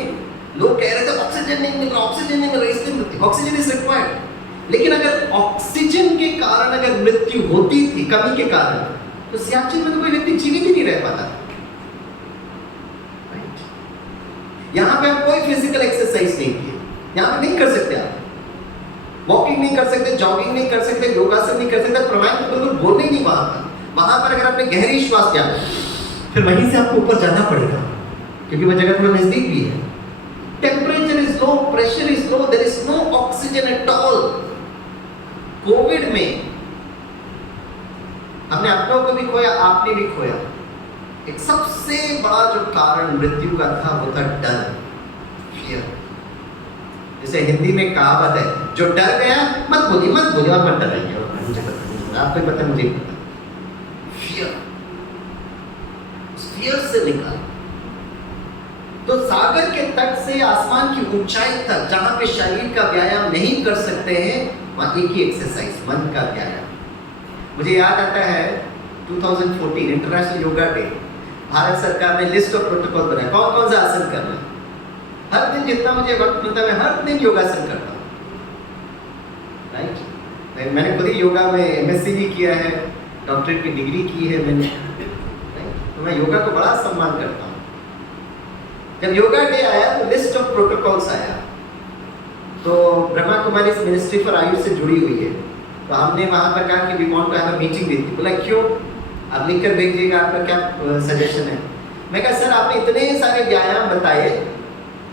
लोग कह रहे थे ऑक्सीजन नहीं मिल रहा, ऑक्सीजन नहीं मिल रहा, इसलिए ऑक्सीजन इज रिक्वायर्ड। लेकिन अगर ऑक्सीजन के कारण अगर मृत्यु होती थी, कमी के कारण, तो सियाचिन में तो कोई व्यक्ति जीवित ही नहीं रह पाता। यहाँ पे हम कोई फिजिकल एक्सरसाइज नहीं किए, यहाँ पे नहीं कर सकते आप, वॉकिंग नहीं कर सकते, जॉगिंग नहीं कर सकते, योगासन नहीं कर सकते, प्राणायाम तो बिल्कुल बोलने ही नहीं वहां पर। वहां पर अगर आपने गहरी श्वास लिया, फिर वहीं से आपको ऊपर जाना पड़ेगा, क्योंकि वह जगह थोड़ा नजदीक भी है। Temperature is low, pressure is low, there is no oxygen at all. Covid में हमने अपनों को भी खोया, आपने भी खोया। एक सबसे बड़ा जो कारण मृत्यु का था वो था डर, फियर। जैसे हिंदी में कहावत है, जो डर गया मत बोलिए, मत बोलिए, और मत डराइए, मुझे पता नहीं, आपको पता, मुझे पता। फियर, फियर से निकाल। तो सागर के तट से आसमान की ऊंचाई तक, जहां पे शरीर का व्यायाम नहीं कर सकते हैं, वहां एक ही एक्सरसाइज, मन का व्यायाम। मुझे याद आता है 2014 इंटरनेशनल योगा डे, भारत सरकार ने लिस्ट ऑफ प्रोटोकॉल बनाया, कौन कौन सा आसन करना है। हर दिन जितना मुझे वक्त मिलता है, मैं हर दिन योगासन करता हूँ, राइट। मैंने खुद ही योगा में एमएससी भी किया है, डॉक्टरेट की डिग्री की है मैंने, तो मैं योगा को बड़ा सम्मान करता हूँ। जब योगा डे आया तो लिस्ट ऑफ प्रोटोकॉल्स आया, तो ब्रह्मा कुमारी मिनिस्ट्री फॉर आयुष से जुड़ी हुई है, तो हमने वहाँ पर कहा कि we want to have a meeting with you. बोला क्यों? आप लिख कर भेजिएगा, आपका क्या सजेशन है। मैं कहा सर, आपने इतने सारे व्यायाम बताए,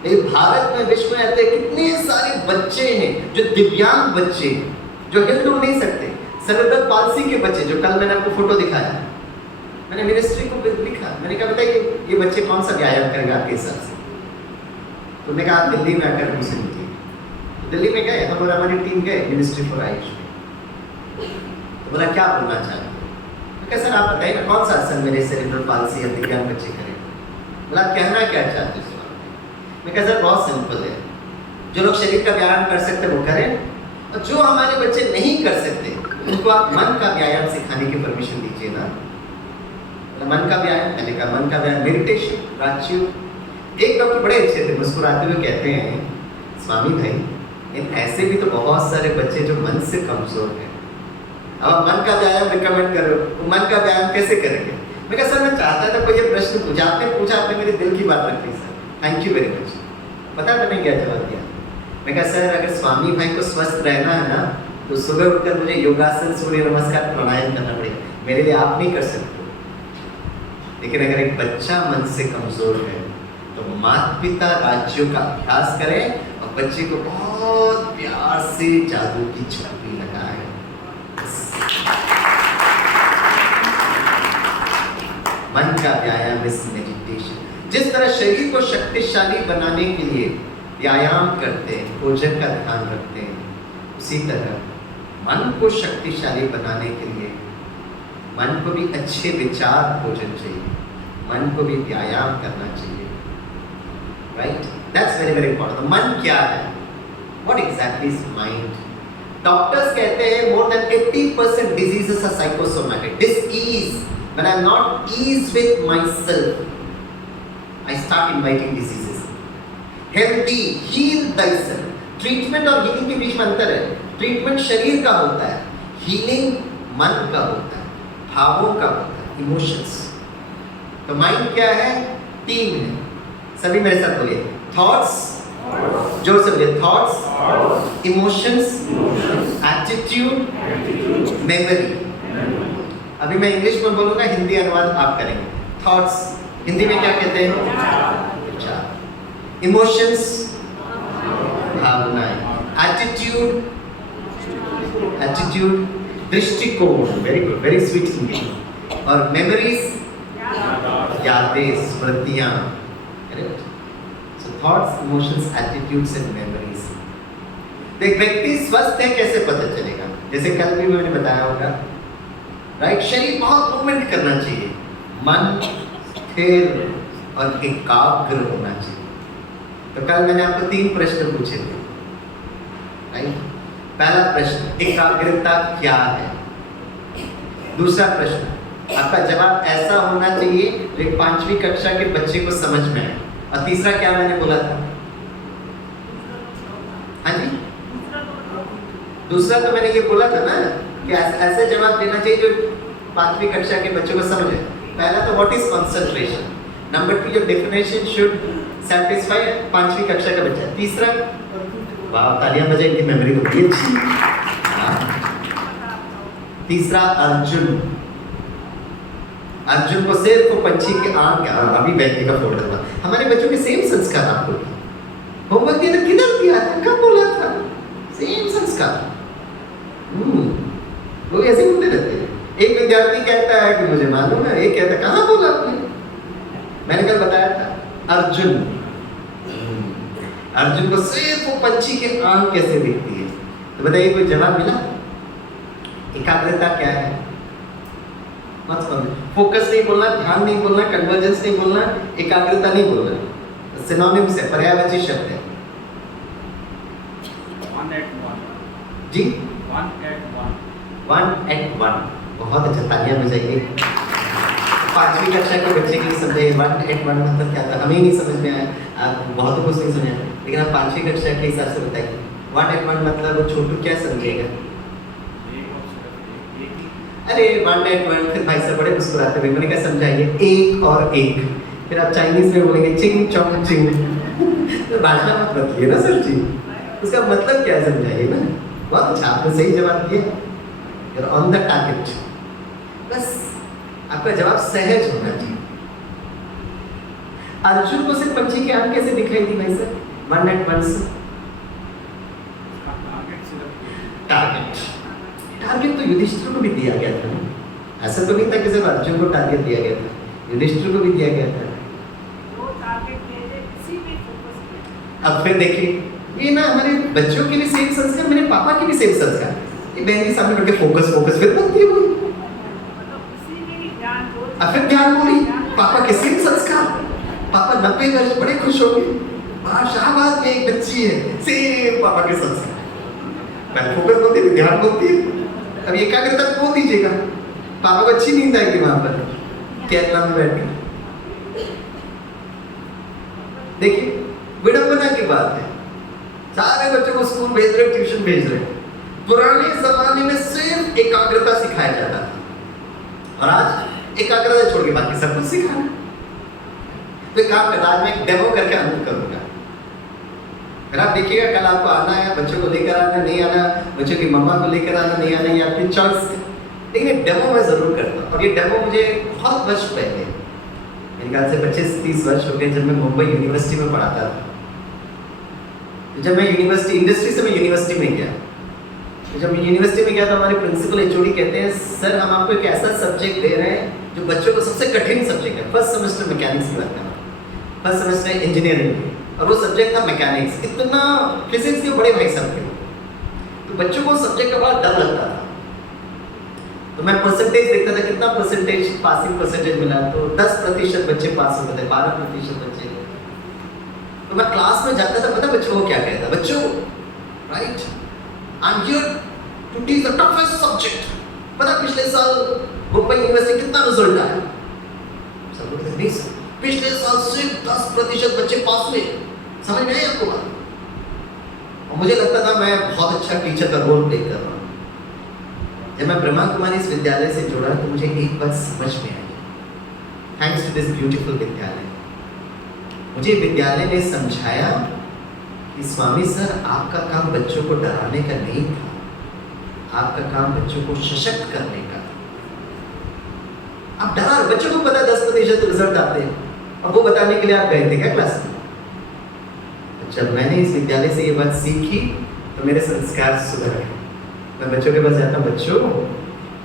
लेकिन भारत में, विश्व में ऐसे कितने सारे बच्चे हैं जो दिव्यांग बच्चे, जो हिल डुल नहीं सकते, सेरेब्रल पाल्सी के बच्चे, जो कल मैंने आपको फोटो दिखाया। मैंने मिनिस्ट्री को लिखा, मैंने कहा बताइए ये बच्चे कौन सा व्यायाम करेंगे आपके हिसाब से। तो उन्होंने कहा दिल्ली में आकर मुझसे मिलिए। तो दिल्ली में गए हम और हमारी टीम गए मिनिस्ट्री फॉर आयुष में। तो बोला क्या बोलना चाहते हो? मैं कहा सर आप बताइए ना कौन सा आसन मेरे सेरेब्रल पाल्सी या दिव्यांग बच्चे करें। बोला कहना क्या चाहते हो? मैं कहा सर बहुत सिंपल है, जो लोग शरीर का व्यायाम कर सकते हैं वो करें, और जो हमारे बच्चे नहीं कर सकते उनको आप मन का व्यायाम सिखाने की परमिशन दीजिए ना। मन का व्यायाम, मैंने कहा मन का व्यायाम, मेडिटेशन, राजयोग। एक डॉक्टर बड़े अच्छे थे, मुस्कुराते हुए कहते हैं, स्वामी भाई इन ऐसे भी तो बहुत सारे बच्चे जो मन से कमजोर हैं, अब आप मन का व्यायाम रिकमेंड करो, तो मन का व्यायाम कैसे करेंगे? मैं कहा सर मैं चाहता था कोई ये प्रश्न पूछा, आपने पूछा, आपने मेरे दिल की बात रखी sir, thank you very much. पता मैंने क्या जवाब दिया? मैं कहा सर अगर स्वामी भाई को स्वस्थ रहना है ना तो सुबह उठकर मुझे योगासन, सूर्य नमस्कार, प्राणायाम करना पड़ेगा, मेरे लिए आप नहीं कर सकते। लेकिन अगर एक बच्चा मन से कमजोर है तो माता पिता राज्यों का अभ्यास करें और बच्चे को बहुत प्यार से जादू की छड़ी लगाए। मन का व्यायाम इस मेडिटेशन। जिस तरह शरीर को शक्तिशाली बनाने के लिए व्यायाम करते हैं, भोजन का ध्यान रखते हैं, उसी तरह मन को शक्तिशाली बनाने के लिए मन को भी अच्छे विचार भोजन चाहिए, मन को भी व्यायाम करना चाहिए, right? That's very very important. मन क्या है? What exactly is mind? Doctors कहते हैं more than 80% diseases are psychosomatic. Disease, when I am not ease with myself, I start inviting diseases. Healthy, heal thyself। Treatment और healing के बीच में अंतर है। ट्रीटमेंट शरीर का होता है, हीलिंग मन का होता है, भावों का होता है, इमोशंस। तो माइंड क्या है? तीन है, सभी मेरे साथ बोलिए। थॉट्स, जोर से बोलिए, थॉट्स, इमोशंस, एटीट्यूड, मेमोरी। अभी मैं इंग्लिश में बोलूंगा, हिंदी अनुवाद आप करेंगे। थॉट्स हिंदी में क्या कहते हैं? विचार। इमोशंस, भावनाएं। एटीट्यूड, दृष्टिकोण, very good, very sweet Hindi. और मेमोरीज, यादें, स्मृतियां। Correct? So thoughts, emotions, attitudes and memories. एक व्यक्ति स्वस्थ है कैसे पता चलेगा? जैसे कल भी मैंने बताया होगा, राइट? शरीर बहुत मूवमेंट करना चाहिए, मन स्थिर और एकाग्र होना चाहिए। तो कल मैंने आपको 3 प्रश्न पूछे थे, राइट? पहला प्रश्न, एकाग्रता क्या है? दूसरा प्रश्न, आपका जवाब ऐसा होना चाहिए जो एक 5वीं कक्षा के बच्चे को समझ में आए। और तीसरा क्या मैंने बोला था? हाँ जी, दूसरा तो मैंने ये बोला था ना कि ऐसे जवाब देना चाहिए जो 5वीं कक्षा के बच्चों को समझ आए। पहला तो what is concentration, number 2 your definition should satisfy 5वीं कक्षा का बच्चा। तीसरा, वाह तालियां बजाएं, इनकी मेमोरी तो बड़ी अच्छी है। तीसरा अर्जुन, अर्जुन को सिर्फ वो पंछी के आंख, अभी बैठने का फोल्डर था। हमारे बच्चों के सेम संस्कार आपको होमवर्क दिया था, किधर दिया था, कब बोला था? सेम संस्कार। लोग ऐसे बोलते रहते हैं। एक विद्यार्थी कहता है कि मुझे मालूम है, एक कहता है कहाँ बोला आपने? मैंने कल बताया था, अर्जुन को सिर्फ वो पंछी के आंख कैसे दिखती है। तो बताइए कोई जवाब मिला? एकाग्रता क्या है? फोकस नहीं बोलना, ध्यान नहीं बोलना, कन्वर्जेंस नहीं बोलना, एकाग्रता नहीं बोलना। सिनोनिम्स है, पर्यायवाची शब्द है। 1 at 1 जी, 1 at 1 1 at 1। बहुत अच्छा, तालियां बजाइए। 5वीं कक्षा के बच्चे के लिए समझाइए 1 at 1 मतलब क्या था? हमें नहीं समझ में आया, आप बहुतों को नहीं समझ आया, लेकिन आप 5वीं कक्षा के हिसाब से बताइए 1 at 1 मतलब वो छोटू क्या समझेगा? अरे 1 at 1, फिर भाई साहब बड़े मुस्कुराते हुए मैंने कहा समझाइए 1 और 1। फिर आप चाइनीज में बोलेंगे चिंग चोंग चिंग। तो भाषा मत बदलिए ना सर जी, उसका मतलब क्या समझाइए ना। बहुत अच्छा, आपने सही जवाब दिया, you're on the target। बस आपका जवाब सहज होना चाहिए। अर्जुन को सिर्फ पंछी की आंख कैसे दिखाई थी भाई सर? 1 at 1 से टारगेट तो युधिष्ठिर को भी दिया गया था ना। ऐसा तो नहीं था कि सिर्फ अर्जुन को टारगेट दिया गया था, युधिष्ठिर को भी दिया गया था। अब फिर देखिए, ये ना हमारे बच्चों के लिए सेम संस्कार, मेरे पापा के भी सेम संस्कार। ये बहन के सामने बैठ के फोकस फिर बनती है वो। अब फिर ध्यान बोली, पापा के सेम संस्कार। पापा 90 वर्ष बड़े खुश हो गए, शाहबाद में एक बच्ची है, सेम पापा के संस्कार। फोकस बोलती है, ध्यान बोलती है। अब एकाग्रता बोल दीजिएगा, पापा को अच्छी नींद आएगी वहां पर केरला में बैठ के। देखिए विडंबना की बात है, सारे बच्चों को स्कूल भेज रहे, ट्यूशन भेज रहे। पुराने जमाने में सिर्फ एकाग्रता सिखाया जाता था और आज एकाग्रता छोड़ के बाकी सब कुछ सिखाना। तो एक काम करना, आज मैं एक डेमो करके अनुभव करूंगा। अगर आप देखिएगा, कल आपको आना है, बच्चों को लेकर आना, नहीं आना, बच्चों की मम्मा को लेकर आना, नहीं आना, ये आपकी चॉइस है। लेकिन ये डेमो मैं जरूर करता हूँ। और ये डेमो मुझे बहुत वर्ष पहले, मेरे ख्याल से 25-30 वर्ष हो गए, जब मैं मुंबई यूनिवर्सिटी में पढ़ाता था। तो जब मैं यूनिवर्सिटी, इंडस्ट्री से मैं यूनिवर्सिटी में गया, तो जब यूनिवर्सिटी में गया तो हमारे प्रिंसिपल एचओडी कहते हैं, सर हम आपको एक ऐसा सब्जेक्ट दे रहे हैं जो बच्चों को सबसे कठिन सब्जेक्ट है। फर्स्ट सेमेस्टर मैकेनिक्स की बात कर रहा हूँ, फर्स्ट सेमेस्टर इंजीनियरिंग की, और वो सब्जेक्ट था मैकेनिक्स। इतना फिजिक्स के बड़े भाई साहब थे, तो बच्चों को सब्जेक्ट का बड़ा डर लगता था। तो मैं परसेंटेज देखता था, कितना परसेंटेज पासिंग परसेंटेज मिला, तो 10% बच्चे पास होते थे, 12% बच्चे। तो मैं क्लास में जाता था, पता बच्चों को क्या कहता, बच्चों right, I am here to teach the toughest subject. पता पिछले साल मुंबई यूनिवर्सिटी कितना रिजल्ट आया? सब लोग कहते नहीं सर, पिछले साल सिर्फ 10% बच्चे पास हुए। समझ में आई आपको बात? और मुझे लगता था मैं बहुत अच्छा टीचर का रोल प्ले कर रहा हूँ। जब मैं ब्रह्मा कुमारी इस विद्यालय से जुड़ा तो मुझे एक बात समझ में आई, थैंक्स टू दिस ब्यूटीफुल विद्यालय। मुझे विद्यालय ने समझाया कि स्वामी सर, आपका काम बच्चों को डराने का नहीं था, आपका काम बच्चों को सशक्त करने का। आप डरा, बच्चों को पता 10% रिजल्ट आते हैं, और वो बताने के लिए आप गए थे क्या क्लास में? जब मैंने इस विद्यालय से ये बात सीखी तो मेरे संस्कार सुधर गए। मैं बच्चों के पास जाता हूँ, बच्चों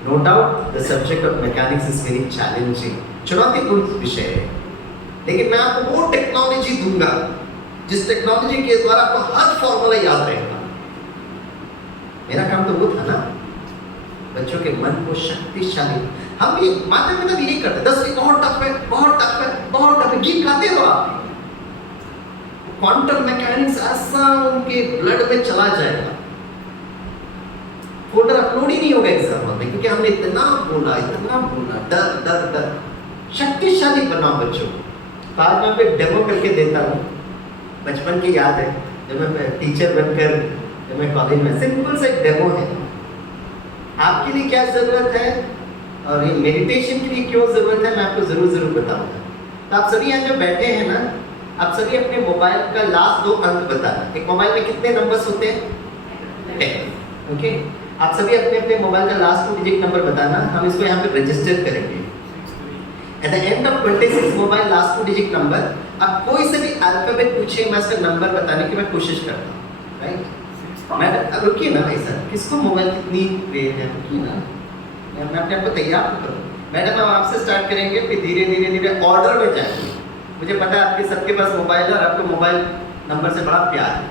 no doubt the subject of mechanics is very challenging, चुनौतीपूर्ण विषय है, लेकिन मैं आपको वो टेक्नोलॉजी दूंगा जिस टेक्नोलॉजी के द्वारा आपको हर फॉर्मूला याद रहेगा। मेरा काम तो वो था ना, बच्चों के मन को शक्तिशाली। हम ये माता पिता भी यही करते, 10वीं बहुत टफ है, बहुत टफ है, बहुत टफ है, गीत गाते हो आप। क्वांटम मैकेनिक्स ऐसा उनके ब्लड में चला जाएगा, फोल्डर अपलोड ही नहीं होगा एग्जाम हॉल में, क्योंकि हमने इतना बोला, डर डर डर। शक्तिशाली बनाओ बच्चों को। आज मैं पे डेमो करके देता हूँ। बचपन की याद है, जब मैं टीचर बनकर, जब मैं कॉलेज में, सिंपल सा एक डेमो है। आपके लिए क्या जरूरत है और ये मेडिटेशन के लिए क्यों जरूरत है, मैं आपको जरूर बताऊंगा। तो आप सभी यहाँ जो बैठे हैं ना, आप सभी अपने मोबाइल का लास्ट 2 अंक बताना। एक मोबाइल में कितने नंबर्स होते हैं? 10। ओके, आप सभी अपने अपने मोबाइल का लास्ट 2 डिजिट नंबर बताना। हम इसको यहाँ पे रजिस्टर करेंगे। At the end of 26 mobile last 2 digit number, आप कोई से भी अल्फाबेट पूछे, मैं इसका नंबर बताने की मैं कोशिश करता हूँ। राइट, मैं रुकिए ना भाई साहब, किसको मोबाइल कितनी रेट है, रुकिए ना, मैं अपने आप को तैयार करूँ। मैडम हम आपसे स्टार्ट करेंगे, फिर धीरे धीरे ऑर्डर में जाएंगे। मुझे पता है आपके सबके पास मोबाइल है और आपको मोबाइल नंबर से बड़ा प्यार है,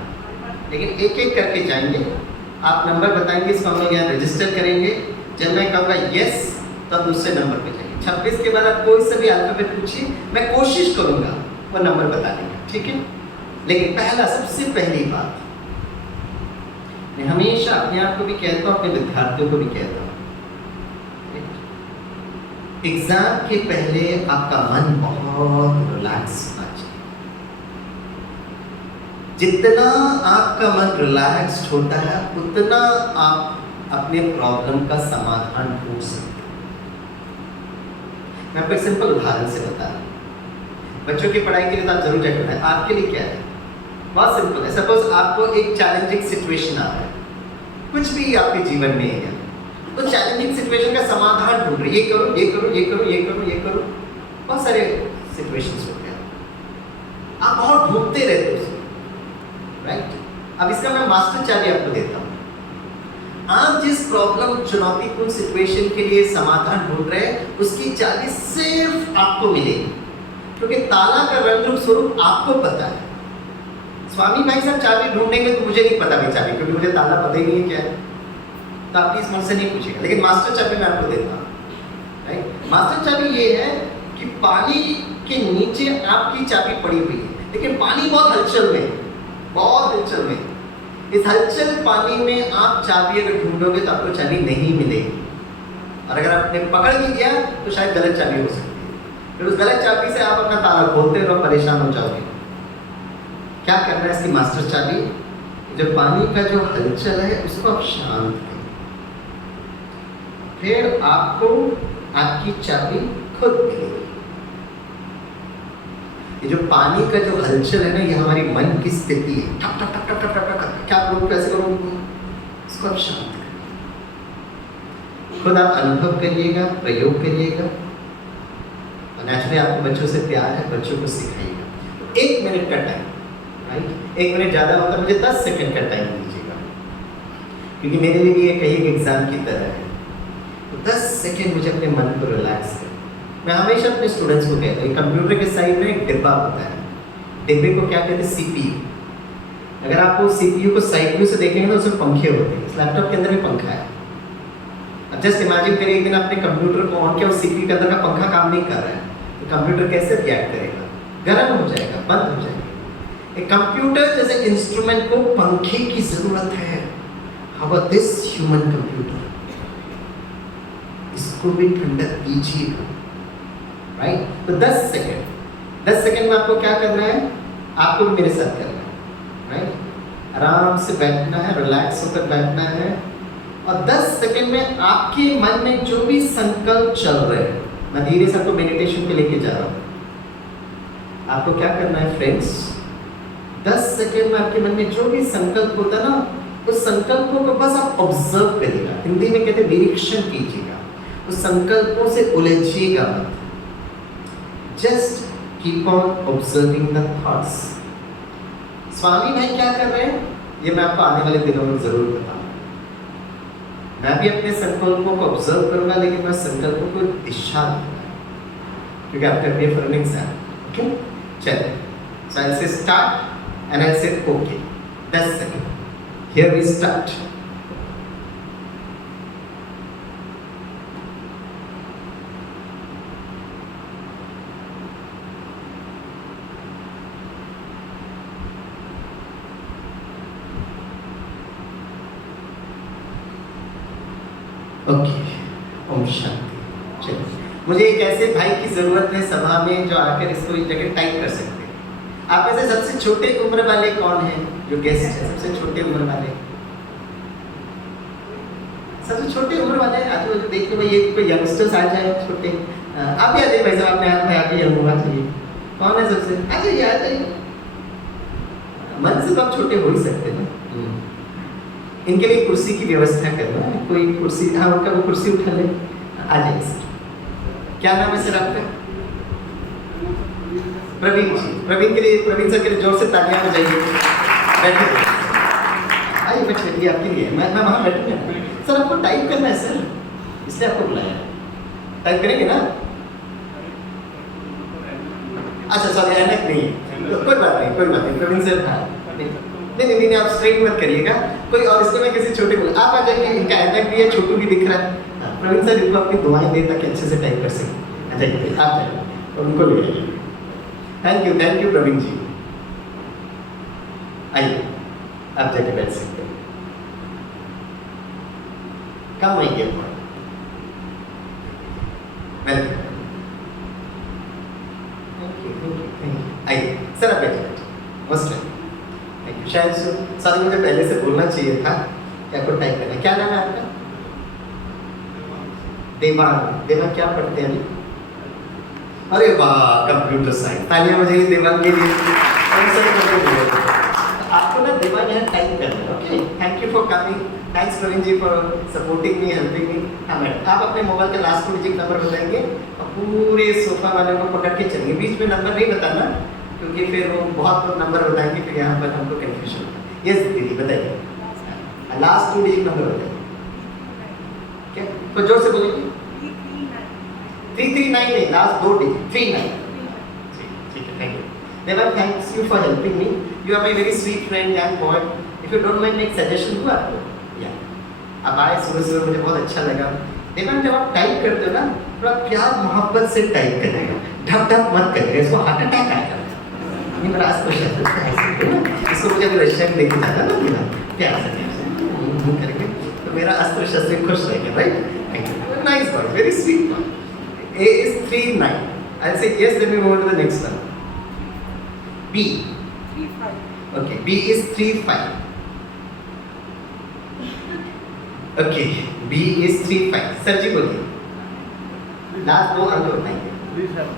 लेकिन एक एक करके जाएंगे। आप नंबर बताएंगे, इसको हम लोग यहाँ रजिस्टर करेंगे। जब मैं कहूँगा यस, तो आप दूसरे नंबर पे जाएंगे। 26 के बाद आप कोई सा भी अल्फाबेट पूछिए, मैं कोशिश करूँगा वो नंबर बताने का, ठीक है? लेकिन सबसे पहली बात, मैं हमेशा अपने आप को भी कहता हूँ, अपने विद्यार्थियों को भी कहता हूँ, एग्जाम के पहले आपका मन बहुत रिलैक्स होना चाहिए। जितना आपका मन रिलैक्स्ड होता है, उतना आप अपने प्रॉब्लम का समाधान ढूंढ सकते हैं। मैं आपको एक सिंपल उदाहरण से बता रहा हूँ। बच्चों की पढ़ाई के लिए तो आप जरूर चेक करें। आपके लिए क्या है? बहुत सिंपल है। सपोज आपको एक चैलेंजिंग सिचुएशन आ रहा है, कुछ भी आपके जीवन में है, तो चैलेंजिंग सिचुएशन का समाधान ढूंढ रहे, ये करो, ये करो, ये करो, ये करो, ये करो। बहुत सारे सिचुएशंस होते हैं, आप बहुत ढूंढते रहते हो उसको, राइट? अब इसका मैं मास्टर चाबी आपको देता हूँ। आप जिस प्रॉब्लम, चुनौतीपूर्ण सिचुएशन के लिए समाधान ढूंढ रहे हैं, उसकी चाबी सिर्फ आपको मिलेगी, क्योंकि ताला का रंग रूप स्वरूप आपको पता है। स्वामी भाई साहब चाबी ढूंढेंगे तो मुझे नहीं पता भाई चाबी, क्योंकि मुझे ताला पता ही नहीं है क्या है, तो आप प्लीज मुझसे नहीं पूछिएगा। लेकिन मास्टर चाबी मैं आपको देता हूँ, राइट? मास्टर चाबी ये है कि पानी के नीचे आपकी चाबी पड़ी हुई है, लेकिन पानी बहुत हलचल में, बहुत हलचल में। इस हलचल पानी में आप चाबी अगर ढूंढोगे तो आपको चाबी नहीं मिलेगी, और अगर आपने पकड़ भी दिया तो शायद गलत चाबी हो सकती है, फिर उस गलत चाबी से आप अपना ताला खोलते रहो, परेशान हो जाओगे। क्या करना है इसकी मास्टर चाबी, जो पानी का जो हलचल है उसको आप शांत करो, फिर आपको आपकी चाबी खुद मिलेगी। ये जो पानी का जो हलचल है ना, ये हमारी मन की स्थिति है। ठक ठक ठक ठक ठक ठक ठक, क्या आप लोग कैसे करोगे, इसको आप शांत करें, खुद आप अनुभव करिएगा, प्रयोग करिएगा, और नेचुरली आपको बच्चों से प्यार है, बच्चों को सिखाइएगा। 1 मिनट का टाइम, राइट, 1 मिनट ज़्यादा होता है, मुझे 10 सेकंड का टाइम दीजिएगा, क्योंकि मेरे लिए भी ये कहीं एक एग्जाम की तरह है। तो 10 सेकंड मुझे अपने मन को रिलैक्स करें। मैं हमेशा अपने स्टूडेंट्स को कहता हूँ, कंप्यूटर के साइड में एक डिब्बा होता है, डिब्बे को क्या कहते हैं, सीपीयू। अगर आप वो सीपीयू को साइड व्यू से देखेंगे तो उसमें पंखे होते हैं, इस लैपटॉप के अंदर भी पंखा है। अब जस्ट इमेजिन करिए एक दिन आपने कंप्यूटर को ऑन किया और सीपीयू के अंदर का पंखा काम नहीं कर रहा है, तो कंप्यूटर कैसे रिएक्ट करेगा, गर्म हो जाएगा, बंद हो जाएगा। एक कंप्यूटर जैसे इंस्ट्रूमेंट को पंखे की जरूरत है। How about this human computer, इसको भी ठंडक कीजिएगा, राइट। तो 10 सेकंड में आपको क्या करना है, आपको भी मेरे साथ करना है, राइट। आराम से बैठना है, रिलैक्स होकर बैठना है, और 10 सेकंड में आपके मन में जो भी संकल्प चल रहे हैं, मैं धीरे से आपको मेडिटेशन पे लेके जा रहा हूँ। आपको क्या करना है फ्रेंड्स, 10 सेकंड में आपके मन में जो भी संकल्प होता है ना, उस संकल्पों को बस आप ऑब्जर्व करिएगा, हिंदी में कहते हैं निरीक्षण कीजिएगा, उस संकल्पों से उलझिएगा मत। Just keep on observing the thoughts. स्वामी भाई क्या कर रहे हैं, ये मैं आपको आने वाले दिनों में जरूर बताऊंगा। मैं भी अपने संकल्पों को ऑब्जर्व करूंगा, लेकिन मैं संकल्पों को दिशा दूंगा, क्योंकि after be for an exam. Okay, चलिए, so I'll say start and I'll say okay. 10 seconds. Here we start. Okay, ओम शांति। चलिए, मुझे एक ऐसे भाई की जरूरत है सभा में जो आकर इसको इस जगह टाइप कर सकते हैं। आप में से सबसे छोटे उम्र वाले कौन हैं, जो गेस्ट है, सबसे छोटे उम्र वाले, सबसे छोटे उम्र वाले आज वो देखिए भाई, ये कोई यंगस्टर्स आ जाए छोटे, आप भी आ जाइए भाई साहब, अपने हाथ में आके यंग होना चाहिए। कौन है सबसे, आ जाइए आ जाइए, मन से तो आप छोटे हो ही सकते हैं ना। इनके लिए कुर्सी की व्यवस्था करना है, कोई कुर्सी, हाँ उनका वो कुर्सी उठा ले, आ जाइए सर। क्या नाम है सर आपका, प्रवीण जी। प्रवीण के लिए, प्रवीण सर के लिए जोर से तालियां बजाइए। बैठिए, आइए बैठिए, आपके लिए मैं वहाँ बैठूंगा सर। आपको टाइप करना है सर, इसलिए आपको बुलाया। टाइप करेंगे ना, अच्छा सॉरी ऐनक नहीं है, तो कोई बात नहीं, कोई बात नहीं, प्रवीण सर हाँ नहीं, आप स्ट्रेट मत करिएगा, कोई और इसको मैं किसी छोटे को आप आ जाइए, इनका ऐनक भी है, छोटू भी दिख रहा है। प्रवीण सर इनको अपनी दुआएं दे ताकि अच्छे से टाइप कर सकें। आ जाइए, आप जाइए और उनको ले आइए। थैंक यू प्रवीण जी। आइए, आप जाके बैठ सकते हैं। कम आइए, वेलकम। आइए सर, आप बैठिए, मोस्ट वेलकम। शायद सॉरी, मुझे पहले से बोलना चाहिए था कि आपको टाइप करना है। क्या नाम है आपका, देवांग। देवांग क्या पढ़ते हैं? अरे वाह, कंप्यूटर साइंस। तालियां बजाइए देवांग के लिए। आपको ना देवांग यहाँ टाइप करना है। Okay, thank you for coming, thanks Praveen ji for supporting me, helping me. हाँ मैडम, आप अपने मोबाइल का लास्ट 2 डिजिट नंबर बताएंगे और पूरे सोफा वाले को पकड़ के चलिए, बीच में नंबर नहीं बताना, क्योंकि फिर वो बहुत नंबर बताएंगे, फिर यहाँ पर हमको कन्फ्यूजन होता है। यस दीदी बताइए, लास्ट 2 डिजिट नंबर बताइए। क्या, तो जोर से बोलिए। 339 नहीं, लास्ट 2 डिजिट 39। ठीक है, thank you Devang, thanks you for helping me, you are my very sweet friend, young boy. If you don't mind, एक सजेशन दूँ आपको। या अब आए सुबह सुबह, मुझे बहुत अच्छा लगा। देवांग, जब आप टाइप करते हो ना, थोड़ा प्यार मोहब्बत से टाइप करिएगा, ढप ढप मत करिएगा, इसको हार्ट अटैक आएगा। ये मेरा अस्त्र शस्त्र है, इसको मुझे अभी रशिया में लेके जाना ना मेरा प्यार से करके, तो मेरा अस्त्र शस्त्र खुश रहेगा, right? Nice one, very sweet one. A is 3-9. I'll say yes, then we move on to the next one. B. 3-5. Okay, B is 3-5. Okay, B is 3-5. Sir जी बोलिए. लास्ट दो अंक बताएंगे. 3-7.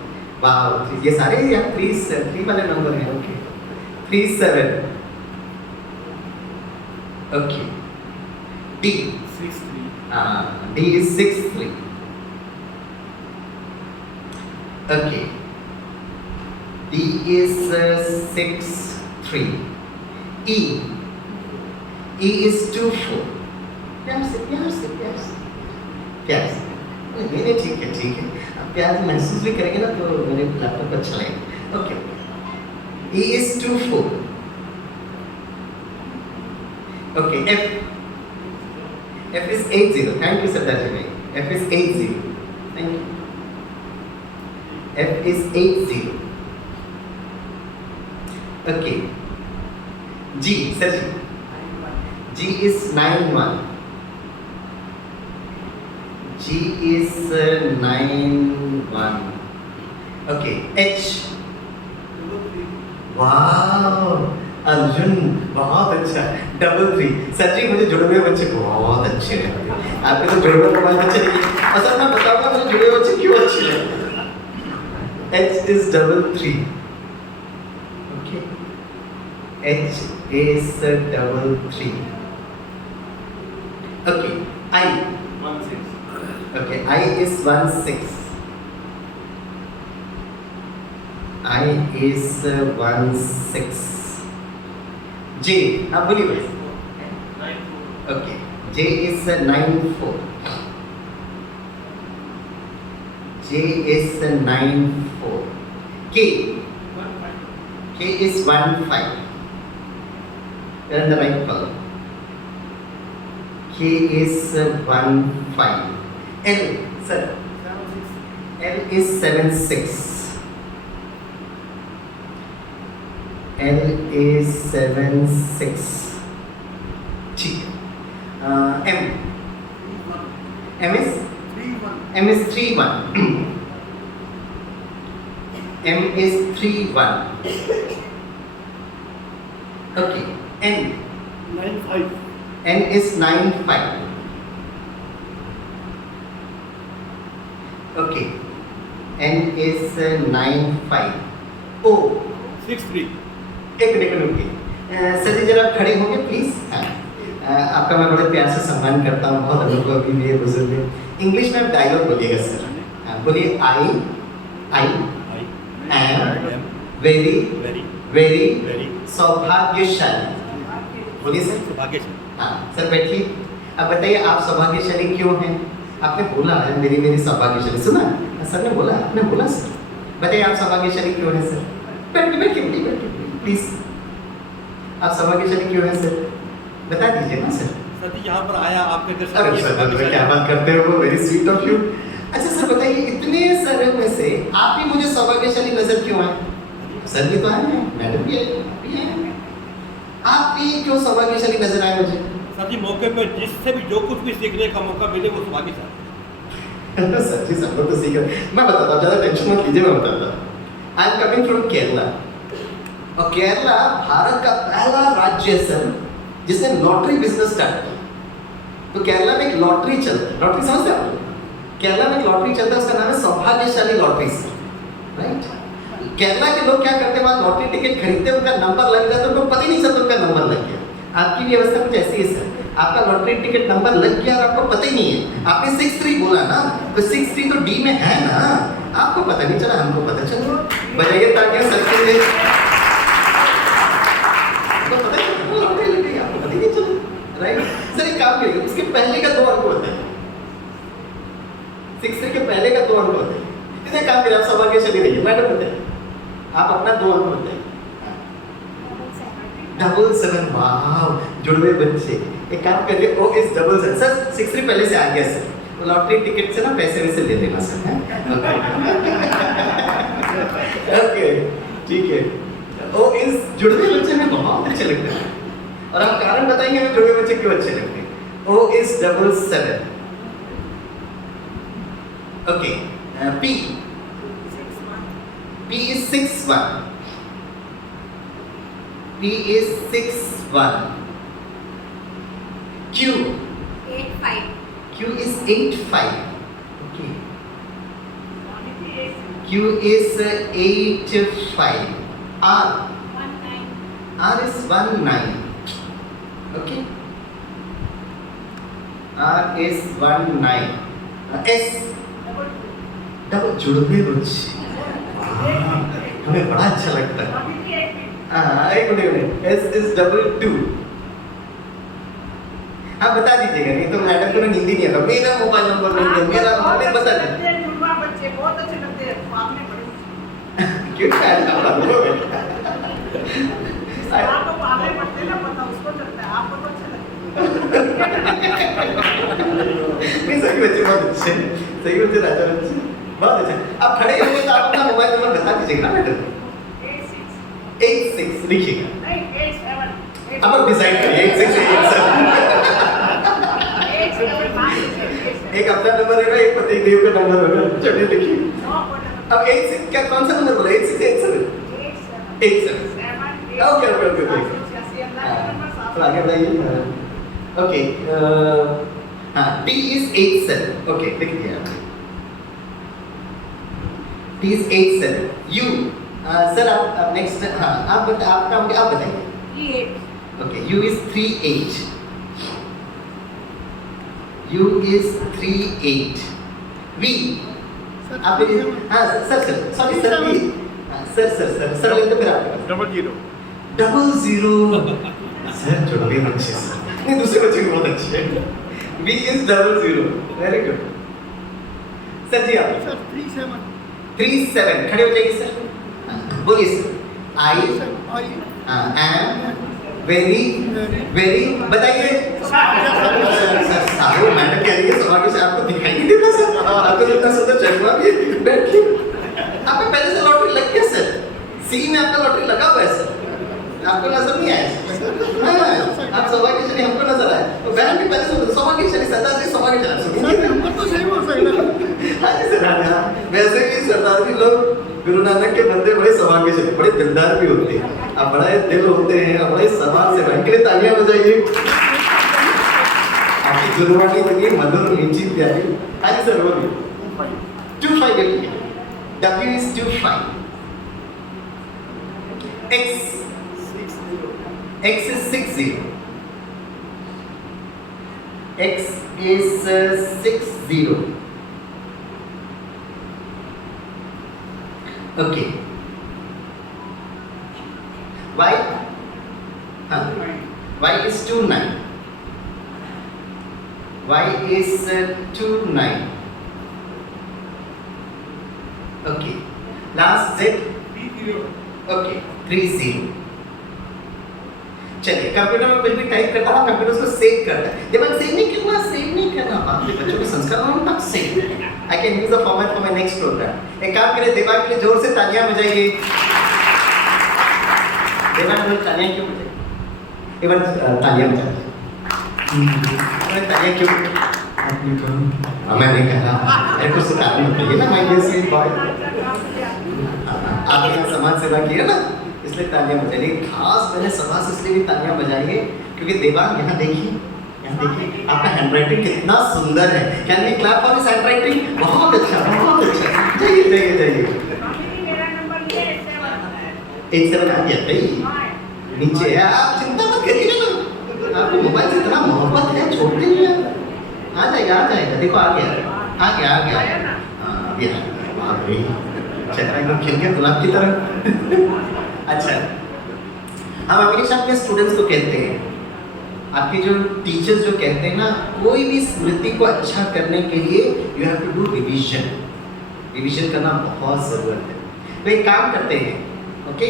वाह, ये सारे यहाँ 3 वाले नंबर हैं. Okay, 3-7. Okay, D. 6-3. D is 6-3. Okay. D is 6-3. E. E is 2-4. प्यार से. नहीं ठीक है. अब प्यार महसूस भी करेंगे ना तो मेरे लैपटॉप को अच्छा लगेगा. Okay. E is 2-4. Okay. F is 8-0. Thank you, Sardaar ji. F is 8-0. Thank you. F is 8-0. Okay. G, sir ji. G is 9-1. G is 9-1. Okay. H. Wow. Arjun बहुत अच्छा. 3-3. सर जी मुझे जुड़े हुए बच्चे बहुत अच्छे हैं. आपके तो जुड़े हुए मोबाइल बच्चे नहीं है. असल मैं बताऊंगा मुझे जुड़े हुए बच्चे क्यों अच्छे हैं. H is 3-3. Okay. H is 3-3. Okay. I. 1-6. Okay. I is 1-6. I is 1-6. J. आप बोलिए भाई. 9-4. Okay. J is 9-4. J is 9-4. K. 1-5. K is 1-5. You're in the right column. K is 1-5. L, sir. 7-6. L is 7-6. L is 7-6. ठीक है. M. 3-1. M is 3-1. M is 3-1. M is 3-1. Okay. N. 9-5. N is 9-5. Okay. N is 9-5. O. 6-3. एक minute रुकिए. Sir जी जरा खड़े होंगे please. हाँ. आपका मैं बड़े प्यार से सम्मान करता हूँ. बहुत अनुभवी भी है बुजुर्ग है. इंग्लिश में आप डायलॉग बोलिएगा सर. हाँ, बोलिए. I am very Very. सौभाग्यशाली. बोलिए सर. भाग्यशाली. हाँ सर बैठिए. अब बताइए आप सौभाग्यशाली क्यों हैं? आपने बोला है मेरी सौभाग्यशाली. सुना सर ने बोला. आपने बोला सर. बताइए आप सौभाग्यशाली क्यों हैं सर? बैठिए प्लीज. आप सौभाग्यशाली क्यों हैं सर? बता दीजिए ना सर. सर जी यहाँ पर आया आपके घर अरे सर क्या बात करते हो. Very sweet of you. अच्छा सर बताइए इतने सारे में से आप ही मुझे सौभाग्यशाली नजर क्यों आए? सर भी तो आए हैं, मैडम भी आए हैं. आप भी क्यों सौभाग्यशाली नजर आए मुझे? सर जी मौके पर जिससे भी जो कुछ भी सीखने का मौका मिले वो भाग्यशाली. सर जी सब लोग तो सीख रहे. मैं बताता हूँ, ज़्यादा टेंशन मत लीजिए. मैं बताता हूँ. I am coming from Kerala. और केरला भारत का पहला राज्य है सर जिसने लॉटरी बिजनेस स्टार्ट किया. तो केरला में एक लॉटरी चलता है. लॉटरी समझते हैं आप? केरला में एक लॉटरी चलता है, उसका नाम है सौभाग्यशाली लॉटरी सर. राइट. केरला के लोग क्या करते हैं, वहाँ लॉटरी टिकट खरीदते, उनका नंबर लग जाता है, उनको पता ही नहीं चलता उनका नंबर लग गया. आपकी भी अवस्था कुछ ऐसी है सर. आपका लॉटरी टिकट नंबर लग गया और आपको पता ही नहीं है. आपने 6-3 बोला ना, तो 6-3 तो डी में है ना. आपको पता नहीं चला, हमको पता चला. बजाइए ताकि सर के लिए आपको पता ही लॉटरी लग गई, आपको पता ही नहीं चला. Right sir. एक काम करिए, उसके पहले का 2 अंक होते हैं. 6-3 के पहले का 2 अंक होते हैं. इसे काम करिए, आप सौभाग्यशाली रहिए. मैडम बताइए आप अपना 2 अंक बताइए. 777. वाह जुड़वे बच्चे. एक काम करिए, O is 777. सर 6-3 पहले से आ गया सर. तो लॉटरी टिकट से ना पैसे वैसे ले लेना सर. ओके ठीक है. O जुड़वे बच्चे हमें बहुत अच्छे लगते हैं और आप कारण बताएंगे हमें जुड़वे बच्चे क्यों अच्छे लगते हैं। O is 77. Okay. P. P is 61. P is 61. Q. 85. Q is 85. Okay. Q is 85. R. 19. R is 19. Okay. R is 19. S. Double जुड़वे बच्चे हमें बड़ा अच्छा लगता है। एक मिनट S is 22. हाँ बता दीजिएगा नहीं तो मैडम को नींद ही नहीं आता। मेरा मोबाइल नंबर नहीं मेरा मोबाइल बता दीजिए। बच्चे बहुत अच्छे लगते हैं आपने बड़े क्यों फैन का आपको आपको आगे बढ़ते ना पता उसको चलता है आपको तो अच्छा लगता नहीं सही बच्चे बहुत अच्छे सही बच्चे राजा बच्चे बहुत अच्छे। आप खड़े होंगे तो आप अपना मोबाइल नंबर बता दीजिएगा ना मैडम। 86 लिखिएगा। नहीं 87 अब डिसाइड करिए 86 एक अपना नंबर होगा एक पति देव का नंबर होगा चलिए लिखिए। अब 86 क्या कौन सा नंबर बोला 86 87 ओके ओके ओके तो आगे बढ़ाइए। ओके हाँ T is 87 ओके लिख दिया T is 87 U सर आप नेक्स्ट हाँ आप बताइए। Okay U is 38 U is 38 V आप हाँ sir sorry sir V sir लेते फिर आपके पास 00 सर जुड़वे बच्चे सर नहीं दूसरे बच्चे भी बहुत अच्छे हैं। V is 00 very good sir ji आप 37 खड़े हो जाइए सर बोलिए सर I am very बताइए सर सारे मैडम कह रही है सवाल से आपको दिखाई नहीं देता सर आपको जितना सुंदर चश्मा भी है बैठिए आपको पहले से लॉटरी लग गया सर सी में आपका लॉटरी लगा हुआ है सर आपको नजर नहीं आया आप सौभाग्य शनि हमको नजर आया तो बहन भी पहले से सौभाग्य शनि सरदार जी सौभाग्य शनि तो सही बोल सकते हाँ जी सर हाँ वैसे भी सरदार जी लोग गुरु नानक के बंदे बड़े सौभाग्य शनि बड़े दिलदार भी होते हैं आप बड़े दिल होते हैं आप बड़े समाज से बन के लिए तालियां बजाइए आपकी जुर्मानी इतनी मधुर मीठी प्यारी हाँ जी सर वो भी 25 W is 25 X is 60 X is 60 okay Y Y is 29 Y is 29 okay last Z okay 30 चलिए कंप्यूटर में कुछ भी टाइप करता है कंप्यूटर उसको सेव करता है जब हम सेव नहीं करना आपके बच्चों के संस्कार में तब save I can use the format for my next program एक काम करें देवान के लिए जोर से तालियां बजाइए देवान बोल तालियां क्यों बजाइए एक बार तालियां बजाइए तालियां क्यों आपने कहा मैंने कहा मेरे को सुनानी होती ना माय डियर स्वीट बॉय आपने समाज सेवा की है ना इसलिए तालियां बजाइए खास मैंने समाज से इसलिए भी तालियां बजाई है क्योंकि देवांग यहाँ देखिए आपका हैंडराइटिंग कितना सुंदर है can we clap for his handwriting बहुत अच्छा जाइए मेरा नंबर ये 87 आ गया भाई नीचे है आप चिंता मत करिए ना आपको मोबाइल से इतना मोहब्बत है छोड़ते ही आ जाएगा देखो आ गया हाँ ये वाह भाई चेहरा एकदम खिल गया गुलाब की तरह अच्छा हम हमेशा अपने स्टूडेंट्स को कहते हैं आपके जो टीचर्स जो कहते हैं ना कोई भी स्मृति को अच्छा करने के लिए you have to do revision करना बहुत ज़रूरत है तो एक काम करते हैं ओके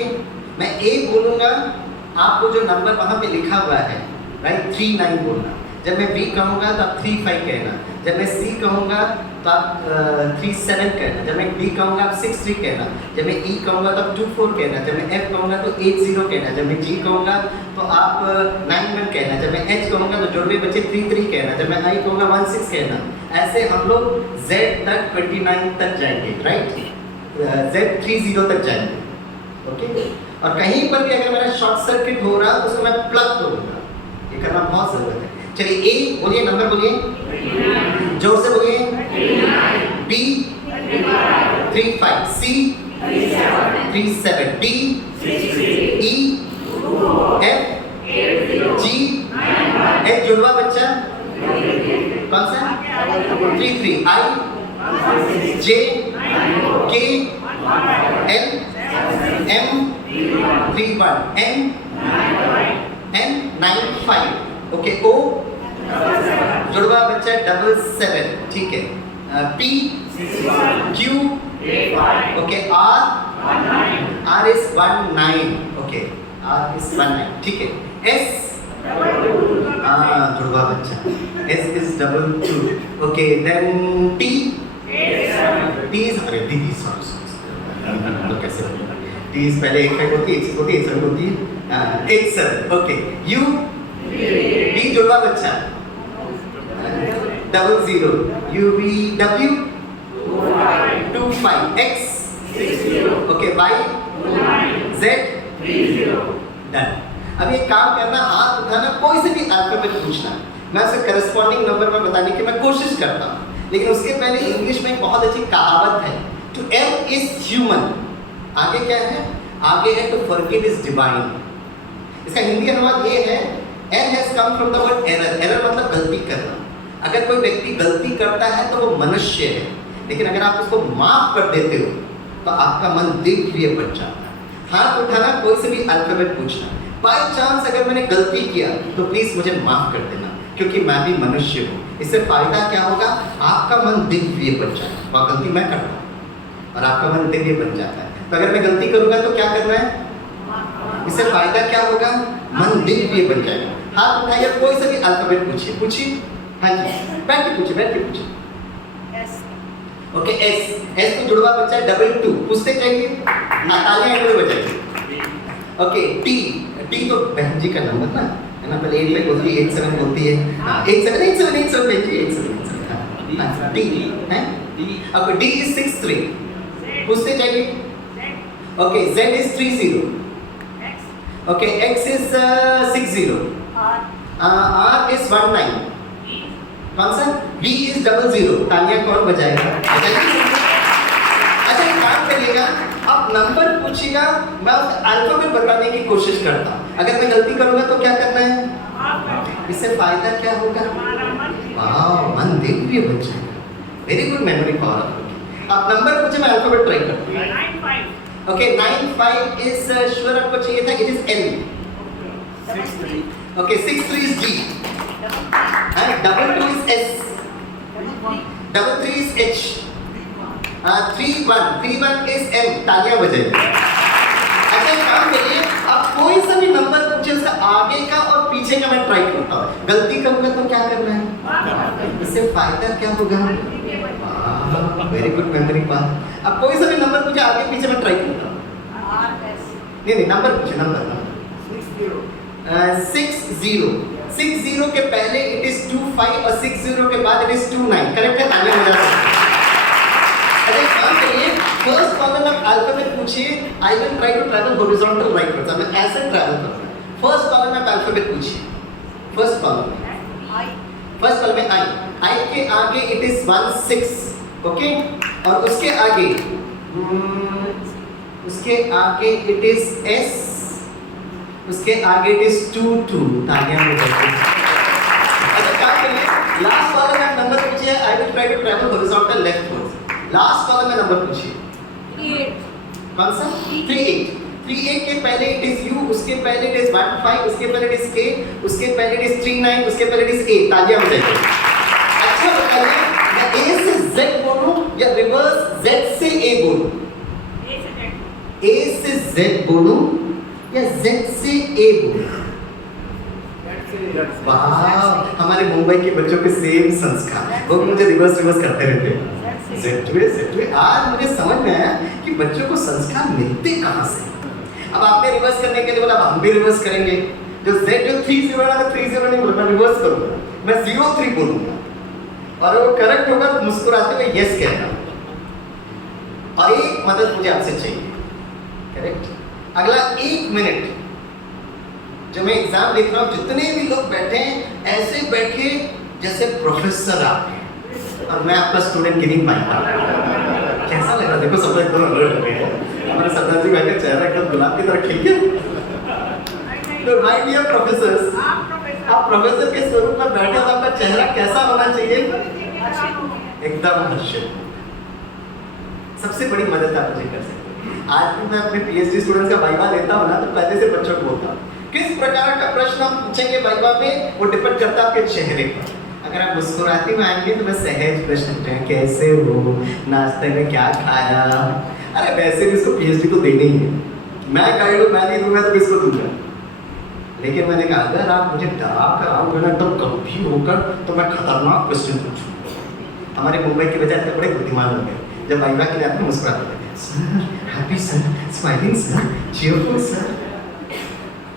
मैं एक बोलूँगा आपको जो नंबर वहाँ पे लिखा हुआ है राइट 39 बोलना जब मैं बी कहूँगा तो आप 35 कहना जब मैं सी कहूँगा तो आप 37 कहना, जब मैं D कहूँगा आप 63 कहना, जब मैं E कहूँगा तो आप 24 कहना, जब मैं F कहूँगा तो 80 कहना, जब मैं G कहूँगा तो आप 91 कहना, जब मैं H कहूँगा तो जोड़वे बच्चे 33 कहना, जब मैं I कहूँगा 16 कहना। ऐसे हम लोग Z तक 29 तक जाएंगे, राइट? Z 30 तक जाएंगे, ओके? और कहीं पर भी अगर मेरा शॉर्ट सर्किट हो रहा तो उसको मैं प्लग करूँगा, ये करना बहुत ज़रूरत है। चलिए A बोलिए, नंबर बोलिए, जोर से बोलिए। B 35, C 37, D E F G H जुड़वा बच्चा कौन सा? 33, I J K L M 31, N 95, okay? O जुड़वा बच्चा 77, ठीक है? P Q okay, R is 19, okay, R is 19, ठीक है? S जुड़वा बच्चा, S is 22, okay? Then T is, अरे दीदी सॉरी तो कैसे बोलूं? T is पहले एक सेकंड होती है, एक होती है, एक सेकंड होती है, 87, ओके? U B जुड़वा बच्चा 00, W 25, X okay, Y Z done. अब ये काम करना, हाथ उठाना, कोई से भी अल्फाबेट पूछना, मैं उसे करस्पॉन्डिंग नंबर में बताने की मैं कोशिश करता हूँ, लेकिन उसके पहले इंग्लिश में एक बहुत अच्छी कहावत है, टू एम इज ह्यूमन। आगे क्या है? आगे है टू फॉरगिव इज डिवाइन। इसका हिंदी अनुवाद ये है, an has come from the word error. Error मतलब गलती करना। अगर कोई व्यक्ति गलती करता है तो वो मनुष्य है, लेकिन अगर आप उसको माफ कर देते हो तो आपका मन दिव्य बन जाता है। हाथ उठाना, कोई से भी अल्फाबेट पूछना। बाय चांस अगर मैंने गलती किया तो प्लीज मुझे माफ कर देना, क्योंकि मैं भी मनुष्य हूँ। इससे फायदा क्या होगा? आपका मन दिव्य बन जाएगा। वह गलती मैं करता हूँ और आपका मन दिव्य बन जाता है। तो अगर मैं गलती करूंगा तो क्या करना है? इससे फायदा क्या होगा? मन दिव्य बन जाएगा। हाथ उठाइए, कोई से भी अल्फाबेट पूछिए, पूछिए। हाँ जी, बैठ के पूछिए, बैठ के पूछिए। ओके, एस तो जुड़वा बच्चा 22, पूछते जाइए, तालियां एक बजाइए। ओके, टी तो बहन जी का नंबर ना है ना, पहले 8 बोलती है, 87 बोलती है, 87 बहन जी, 87 टी है। ओके, डी इज 63, पूछते जाइए। Okay, Z is 30, okay, X is 60, R is 19, कौन सा? B is 00, तालियां कौन बजाएगा? अच्छा, एक काम करिएगा, आप नंबर पूछिएगा, मैं उस अल्फाबेट बताने की कोशिश करता हूँ। अगर मैं गलती करूंगा तो क्या करना है? इससे फायदा क्या होगा? वाह, मन दिव्य बन जाएगा। वेरी गुड मेमोरी पावर होगी। आप नंबर पूछे, मैं अल्फाबेट ट्राई करता हूँ। ओके, 95 इज श्योर आपको चाहिए था, it is N। Okay, 63 is D, 22 is S, 33 is H, 31 is M, तालियां बजाइए। अच्छा, काम करिए, आप कोई सा भी नंबर पूछे, उसका आगे का और पीछे का मैं ट्राई करता हूँ। गलती करूंगा तो क्या करना है? इससे फायदा क्या होगा? Very good memory power. अब कोई सा भी नंबर पूछे, आगे पीछे मैं ट्राई करता हूँ। नहीं, नंबर पूछे, नंबर 60 के पहले इट इज 25 और 60 के बाद इट इज 29, करेक्ट है? तालियां बजा सकते हैं। अरे काम करिए, फर्स्ट कॉलम में अल्फाबेट पूछिए, I will try to travel horizontal rightwards, मैं ऐसे ट्रैवल करूंगा। फर्स्ट कॉलम में अल्फाबेट पूछिए, फर्स्ट कॉलम में आई के आगे इट इज 16, ओके, और उसके आगे इट इज S, उसके आगे इट इज 22, तालियां बजाइए। अच्छा, काम करिए, लास्ट कॉलम में नंबर पूछिए, I will try to travel horizontal leftwards. Last column में नंबर पूछिए, 38, कौन सा? 38 के पहले इट इज U, उसके पहले इट इज 15, उसके पहले इट इज K, उसके पहले इट इज 39, उसके पहले इट इज A, तालियां बजाइए। अच्छा बताइए, मैं A से Z बोलूं या रिवर्स Z से A बोलूं? A से Z बोलूं या Z से A बोलूं? वाह, हमारे मुंबई के बच्चों के सेम संस्कार, वो मुझे रिवर्स करते रहते हैं। सेट आज मुझे समझ में आया कि बच्चों को संस्कार मिलते कहाँ से। अब आपने रिवर्स करने के लिए बोला, अब हम भी रिवर्स करेंगे। जो Z जो 30 है ना, 30 नहीं बोलूंगा, मैं रिवर्स करूंगा, मैं 03 बोलूंगा, और वो करेक्ट होगा तो मुस्कुराते हुए यस कहना। और एक मदद मुझे आपसे चाहिए, करेक्ट। अगला 1 मिनट जब मैं एग्जाम देख रहा हूँ, जितने भी लोग बैठे हैं ऐसे बैठे जैसे प्रोफेसर आप हैं, और मैं आपका स्टूडेंट गिर नहीं पाया। कैसा लग रहा है? देखो सब लोग एकदम अलर्ट हो गए हैं। हमारे सरदार जी भाई का चेहरा एकदम गुलाब की तरह खिल गया। तो माय डियर प्रोफेसर्स, आप प्रोफेसर के स्वरूप में बैठे तो आपका चेहरा कैसा होना चाहिए? एकदम हर्षित। सबसे बड़ी मदद आप मुझे कर सकते हैं। आज भी मैं अपने पीएचडी स्टूडेंट्स का वाइवा लेता हूँ ना, तो पहले से बच्चों को बोलता हूँ किस प्रकार का प्रश्न हम पूछेंगे वाइवा में, वो डिपेंड करता है आपके चेहरे पर। अगर आप मुस्कुराते हुए आएंगे तो बस सहज प्रश्न पूछेंगे, कैसे हो, नाश्ते में क्या खाया। अरे वैसे भी इसको पीएचडी तो देनी ही है, मैं गाइड हूँ, मैं नहीं दूंगा तो किसको दूंगा। लेकिन मैंने कहा अगर आप मुझे डरा कर आओगे ना एकदम गंभीर होकर, तो मैं खतरनाक क्वेश्चन पूछूंगा। हमारे मुंबई के बजाय तो बड़े बुद्धिमान हो गए, जब वाइवा के लिए आते मुस्कुराते थे, sir happy sir, smiling sir, cheerful sir.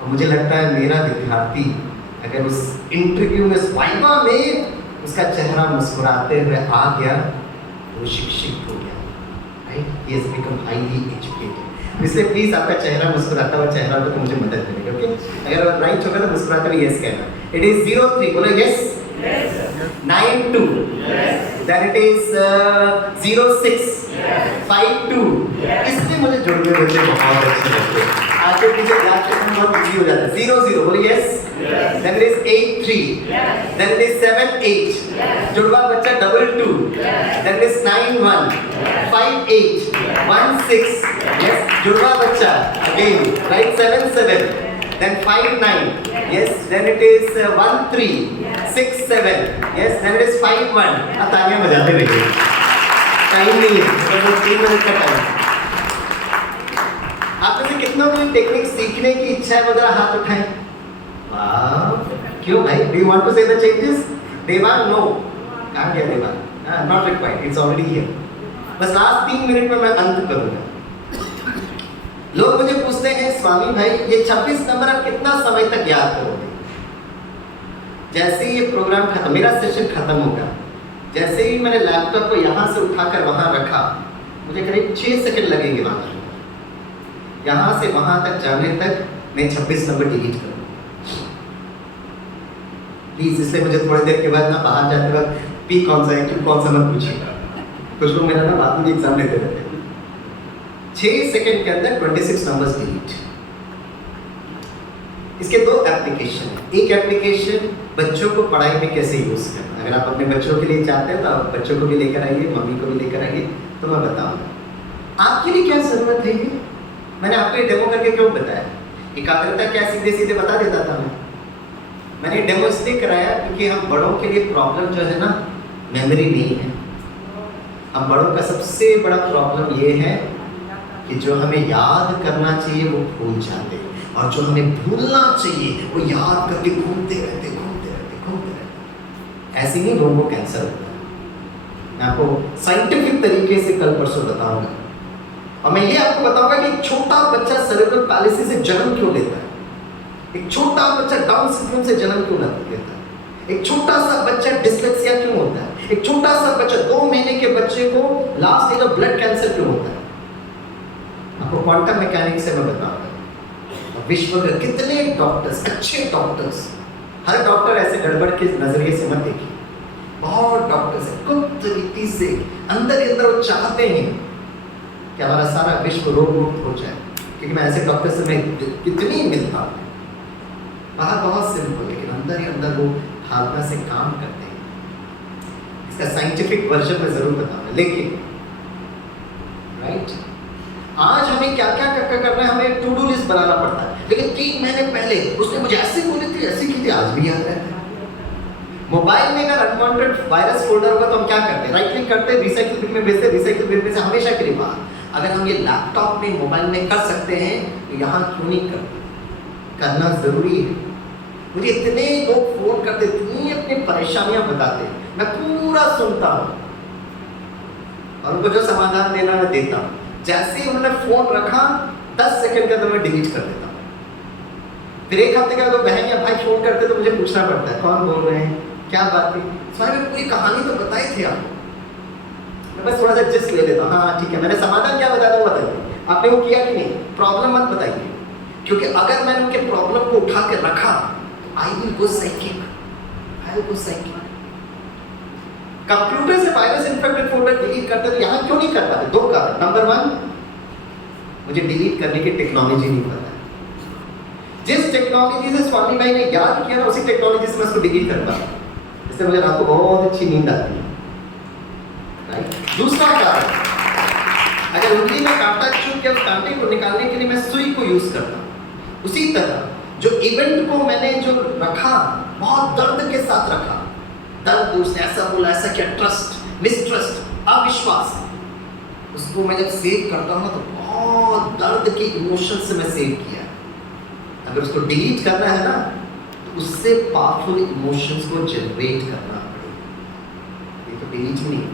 और मुझे लगता है मेरा विद्यार्थी अगर उस इंटरव्यू में, वाइवा में उसका चेहरा मुस्कुराते हुए आ गया, वो शिक्षित हो गया, right? He has become highly educated. इसलिए प्लीज आपका चेहरा मुस्कुराता हुआ चेहरा हो तो मुझे मदद करेगा, ओके? अगर राइट होगा तो मुस्कुराते हुए यस कहना। इट इज 03, बोलो यस। 92, then it is 06, 52। इसलिए मुझे जुड़वे बच्चे बहुत अच्छे लगते हैं, आगे पीछे याद करना बहुत इजी हो जाता है। 00, बोलो yes. then it is 83, then it is 78, जुड़वा बच्चा 22, then it is 91, 58, 16, yes, जुड़वा बच्चा again, right, 77, then 59, yes, then it is 13, 67, yes, then it is 51। अब तालियां बजाते रहिए, टाइम नहीं है, तो 3 मिनट का टाइम। आप में से कितनों को टेक्निक सीखने की इच्छा है, वगैरह हाथ उठाएं। वाह, क्यों भाई? डू यू वांट टू से द चेंजेस? देवान, नो, कहाँ गया देवान? Not required, it's already here. बस लास्ट 3 मिनट में मैं अंत करूंगा। लोग मुझे पूछते हैं, स्वामी भाई ये 26 नंबर आप कितना समय तक याद करोगे? जैसे ही ये प्रोग्राम खत्म, मेरा सेशन खत्म होगा, जैसे ही मैंने लैपटॉप को यहाँ से उठाकर वहाँ रखा, मुझे करीब 6 सेकंड लगेंगे वहाँ, यहाँ से वहाँ तक जाने तक मैं 26 नंबर डिलीट करूँगा। प्लीज, इसलिए मुझे थोड़ी देर के बाद ना बाहर जाते वक्त पी कौन सा है, क्यों कौन सा मत पूछिएगा। कुछ लोग मेरा ना बाद में एग्जाम देते रहते हैं। 6 सेकंड के अंदर 26 नंबर्स डिलीट। इसके 2 एप्लीकेशन है। एक एप्लीकेशन बच्चों को पढ़ाई में कैसे यूज करना। अगर आप अपने बच्चों के लिए चाहते हैं तो आप बच्चों को भी लेकर आइए, मम्मी को भी लेकर आइए, तो मैं बताऊंगा आपके लिए क्या जरूरत है। ये मैंने आपको ये डेमो करके क्यों बताया? एकाग्रता क्या सीधे सीधे बता देता था मैंने डेमो इसलिए कराया क्योंकि हम बड़ों के लिए प्रॉब्लम जो है ना, मेमोरी नहीं है। हम बड़ों का सबसे बड़ा प्रॉब्लम ये है कि जो हमें याद करना चाहिए वो भूल जाते, और जो हमें भूलना चाहिए वो याद करके घूमते रहते। ऐसे ही लोगों को कैंसर होता है। मैं आपको साइंटिफिक तरीके से कल परसों बताऊंगा, और मैं ये आपको बताऊंगा कि एक छोटा बच्चा सेरेब्रल पैलिसी से जन्म क्यों लेता है, एक छोटा बच्चा डाउन सिंड्रोम से जन्म क्यों लेता है, एक छोटा सा बच्चा डिस्लेक्सिया क्यों होता है, एक छोटा सा बच्चा 2 महीने के बच्चे को last stage of blood cancer क्यों होता है। आपको क्वांटम मैकेनिक्स से मैं बताऊंगा। विश्व में कितने डॉक्टर्स, अच्छे डॉक्टर्स, हर डॉक्टर ऐसे गड़बड़ के नजरिए से मत देखिए। बहुत डॉक्टर्स हैं गुप्त रीति से अंदर ही अंदर वो चाहते हैं कि हमारा सारा विश्व रोग मुक्त हो जाए, क्योंकि मैं ऐसे डॉक्टर से मैं कितनी मिलता हूँ। बाहर बहुत सिंपल, लेकिन अंदर ही अंदर वो भावना से काम करते हैं। इसका साइंटिफिक वर्जन में जरूर बताऊंगा, लेकिन राइट आज हमें क्या क्या करना है, हमें टू डू लिस्ट बनाना पड़ता है। लेकिन 3 महीने पहले उसने मुझे ऐसे बोली थी, ऐसी की थी, आज भी याद रहता है। मोबाइल में अगर अनवांटेड वायरस फोल्डर होगा तो हम क्या करते हैं? राइट क्लिक करते हैं, रिसाइकिल बिन में भेजते हैं, रिसाइकिल बिन में से हमेशा के लिए बाहर। अगर हम ये लैपटॉप में, मोबाइल में कर सकते हैं तो यहाँ क्यों नहीं करते? करना जरूरी है। मुझे इतने लोग फोन करते, इतनी अपनी परेशानियां बताते, मैं पूरा सुनता हूँ और उनको जो समाधान देना मैं देता हूँ। जैसे ही उन्होंने फोन रखा 10 सेकंड के अंदर मैं डिलीट कर देता हूँ। फिर एक हफ्ते के बाद बहन या भाई फोन करते तो मुझे पूछना पड़ता है कौन बोल रहे हैं, क्या बात है। स्वामी मैं पूरी कहानी तो बताई थी आपको, मैं बस थोड़ा सा जिस्ट ले लेता हूँ। हाँ ठीक है, मैंने समाधान क्या बताया वो बताइए, आपने वो किया कि नहीं, प्रॉब्लम मत बताइए, क्योंकि अगर मैंने उनके प्रॉब्लम को उठा के रखा I will go psychic, I will go psychic. Computer से वायरस इन्फेक्टेड फोल्डर डिलीट करते तो यहाँ क्यों नहीं कर पाते? 2 कारण। नंबर 1, मुझे डिलीट करने की टेक्नोलॉजी नहीं पता है। जिस टेक्नोलॉजी से स्वामी भाई ने याद किया ना उसी टेक्नोलॉजी से मैं उसको डिलीट कर पाता, इससे मुझे रात को बहुत अच्छी नींद आती है। राइट। दूसरा कारण, अगर उंगली में कांटा चुभ के उस कांटे को निकालने के लिए मैं सुई को यूज करता हूँ, उसी तरह जो इवेंट को मैंने जो रखा बहुत दर्द के साथ रखा, दर्द उसने ऐसा बोला, ऐसा किया, ट्रस्ट, मिसट्रस्ट, अविश्वास, उसको मैं जब सेव करता हूँ तो बहुत दर्द के इमोशन से मैं सेव किया। अगर उसको डिलीट करना है ना तो उससे पावरफुल इमोशंस को जनरेट करना पड़ेगा, ये तो डिलीट ही नहीं है।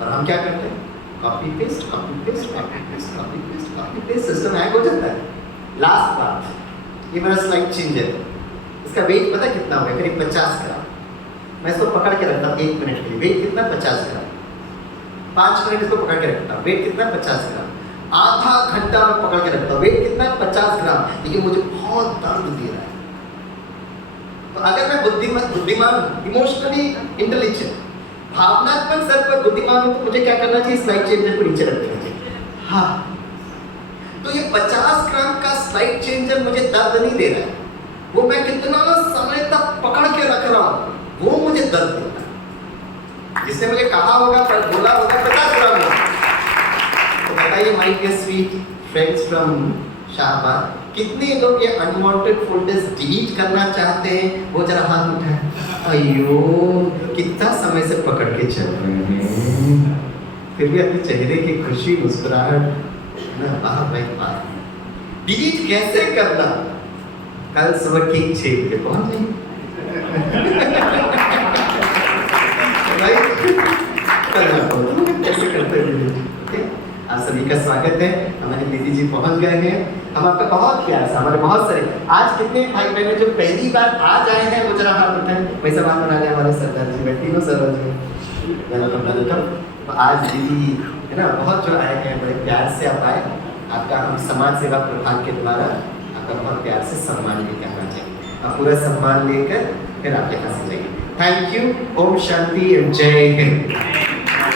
और हम क्या करते हैं? Copy paste, copy paste, copy paste, copy paste, copy paste, system hack हो जाता है। लास्ट बात, ये मेरा स्लाइड चेंजर, इसका वेट पता कितना होगा? करीब 50 ग्राम। मैं इसको पकड़ के रखता हूँ 1 मिनट के लिए, वेट कितना? 50 ग्राम। 5 मिनट इसको पकड़ के रखता हूँ, वेट कितना? 50 ग्राम। आधा घंटा में पकड़ के रखता हूँ, वेट कितना? 50 ग्राम, लेकिन मुझे बहुत दर्द दे रहा है। तो अगर मैं बुद्धिमान, इमोशनली इंटेलिजेंट, भावनात्मक स्तर पर बुद्धिमान हूं तो मुझे क्या करना चाहिए? स्लाइड चेंजर को नीचे रख देना चाहिए। हाँ, तो ये 50 ग्राम का स्लाइड चेंजर मुझे दर्द नहीं दे रहा है, वो मैं कितना समय तक पकड़ के रख रहा हूँ वो मुझे दर्द देता है। जिसने मुझे कहा होगा, पर बोला होगा 50 ग्राम होगा। तो बताइए my dear sweet friends from Shahbad, कितने लोग ये अनवांटेड फोल्डर्स डिलीट करना चाहते हैं? वो जरा हाथ उठाएं। अयो, कितना समय से पकड़ के चल रहे हैं, फिर भी अपने चेहरे की खुशी, मुस्कुराहट ना, वाह भाई वाह। डिलीट कैसे करना? कल सुबह ठीक 6 बजे पहुंच जाइए। कैसे करते हैं? आप सभी का स्वागत है। हमारे दीदी जी पहुंच गए हैं, हम आपका बहुत प्यार से, हमारे बहुत सारे, आज कितने भाई बहन जो पहली बार आज आए हैं वो जरा हाथ उठाएं। पैसा बात बना लिया हमारे सरदार जी, बैठी हो सरदार जी, वेलकम। आज दीदी है ना, बहुत जो आए हैं, बड़े प्यार से आप आए। आपका हम समाज सेवा प्रभाग के द्वारा आपका बहुत प्यार से सम्मान भी करना चाहिए। आप पूरा सम्मान लेकर फिर आप यहाँ से जाइए। Thank you. ओम शांति एंड जय हिंद।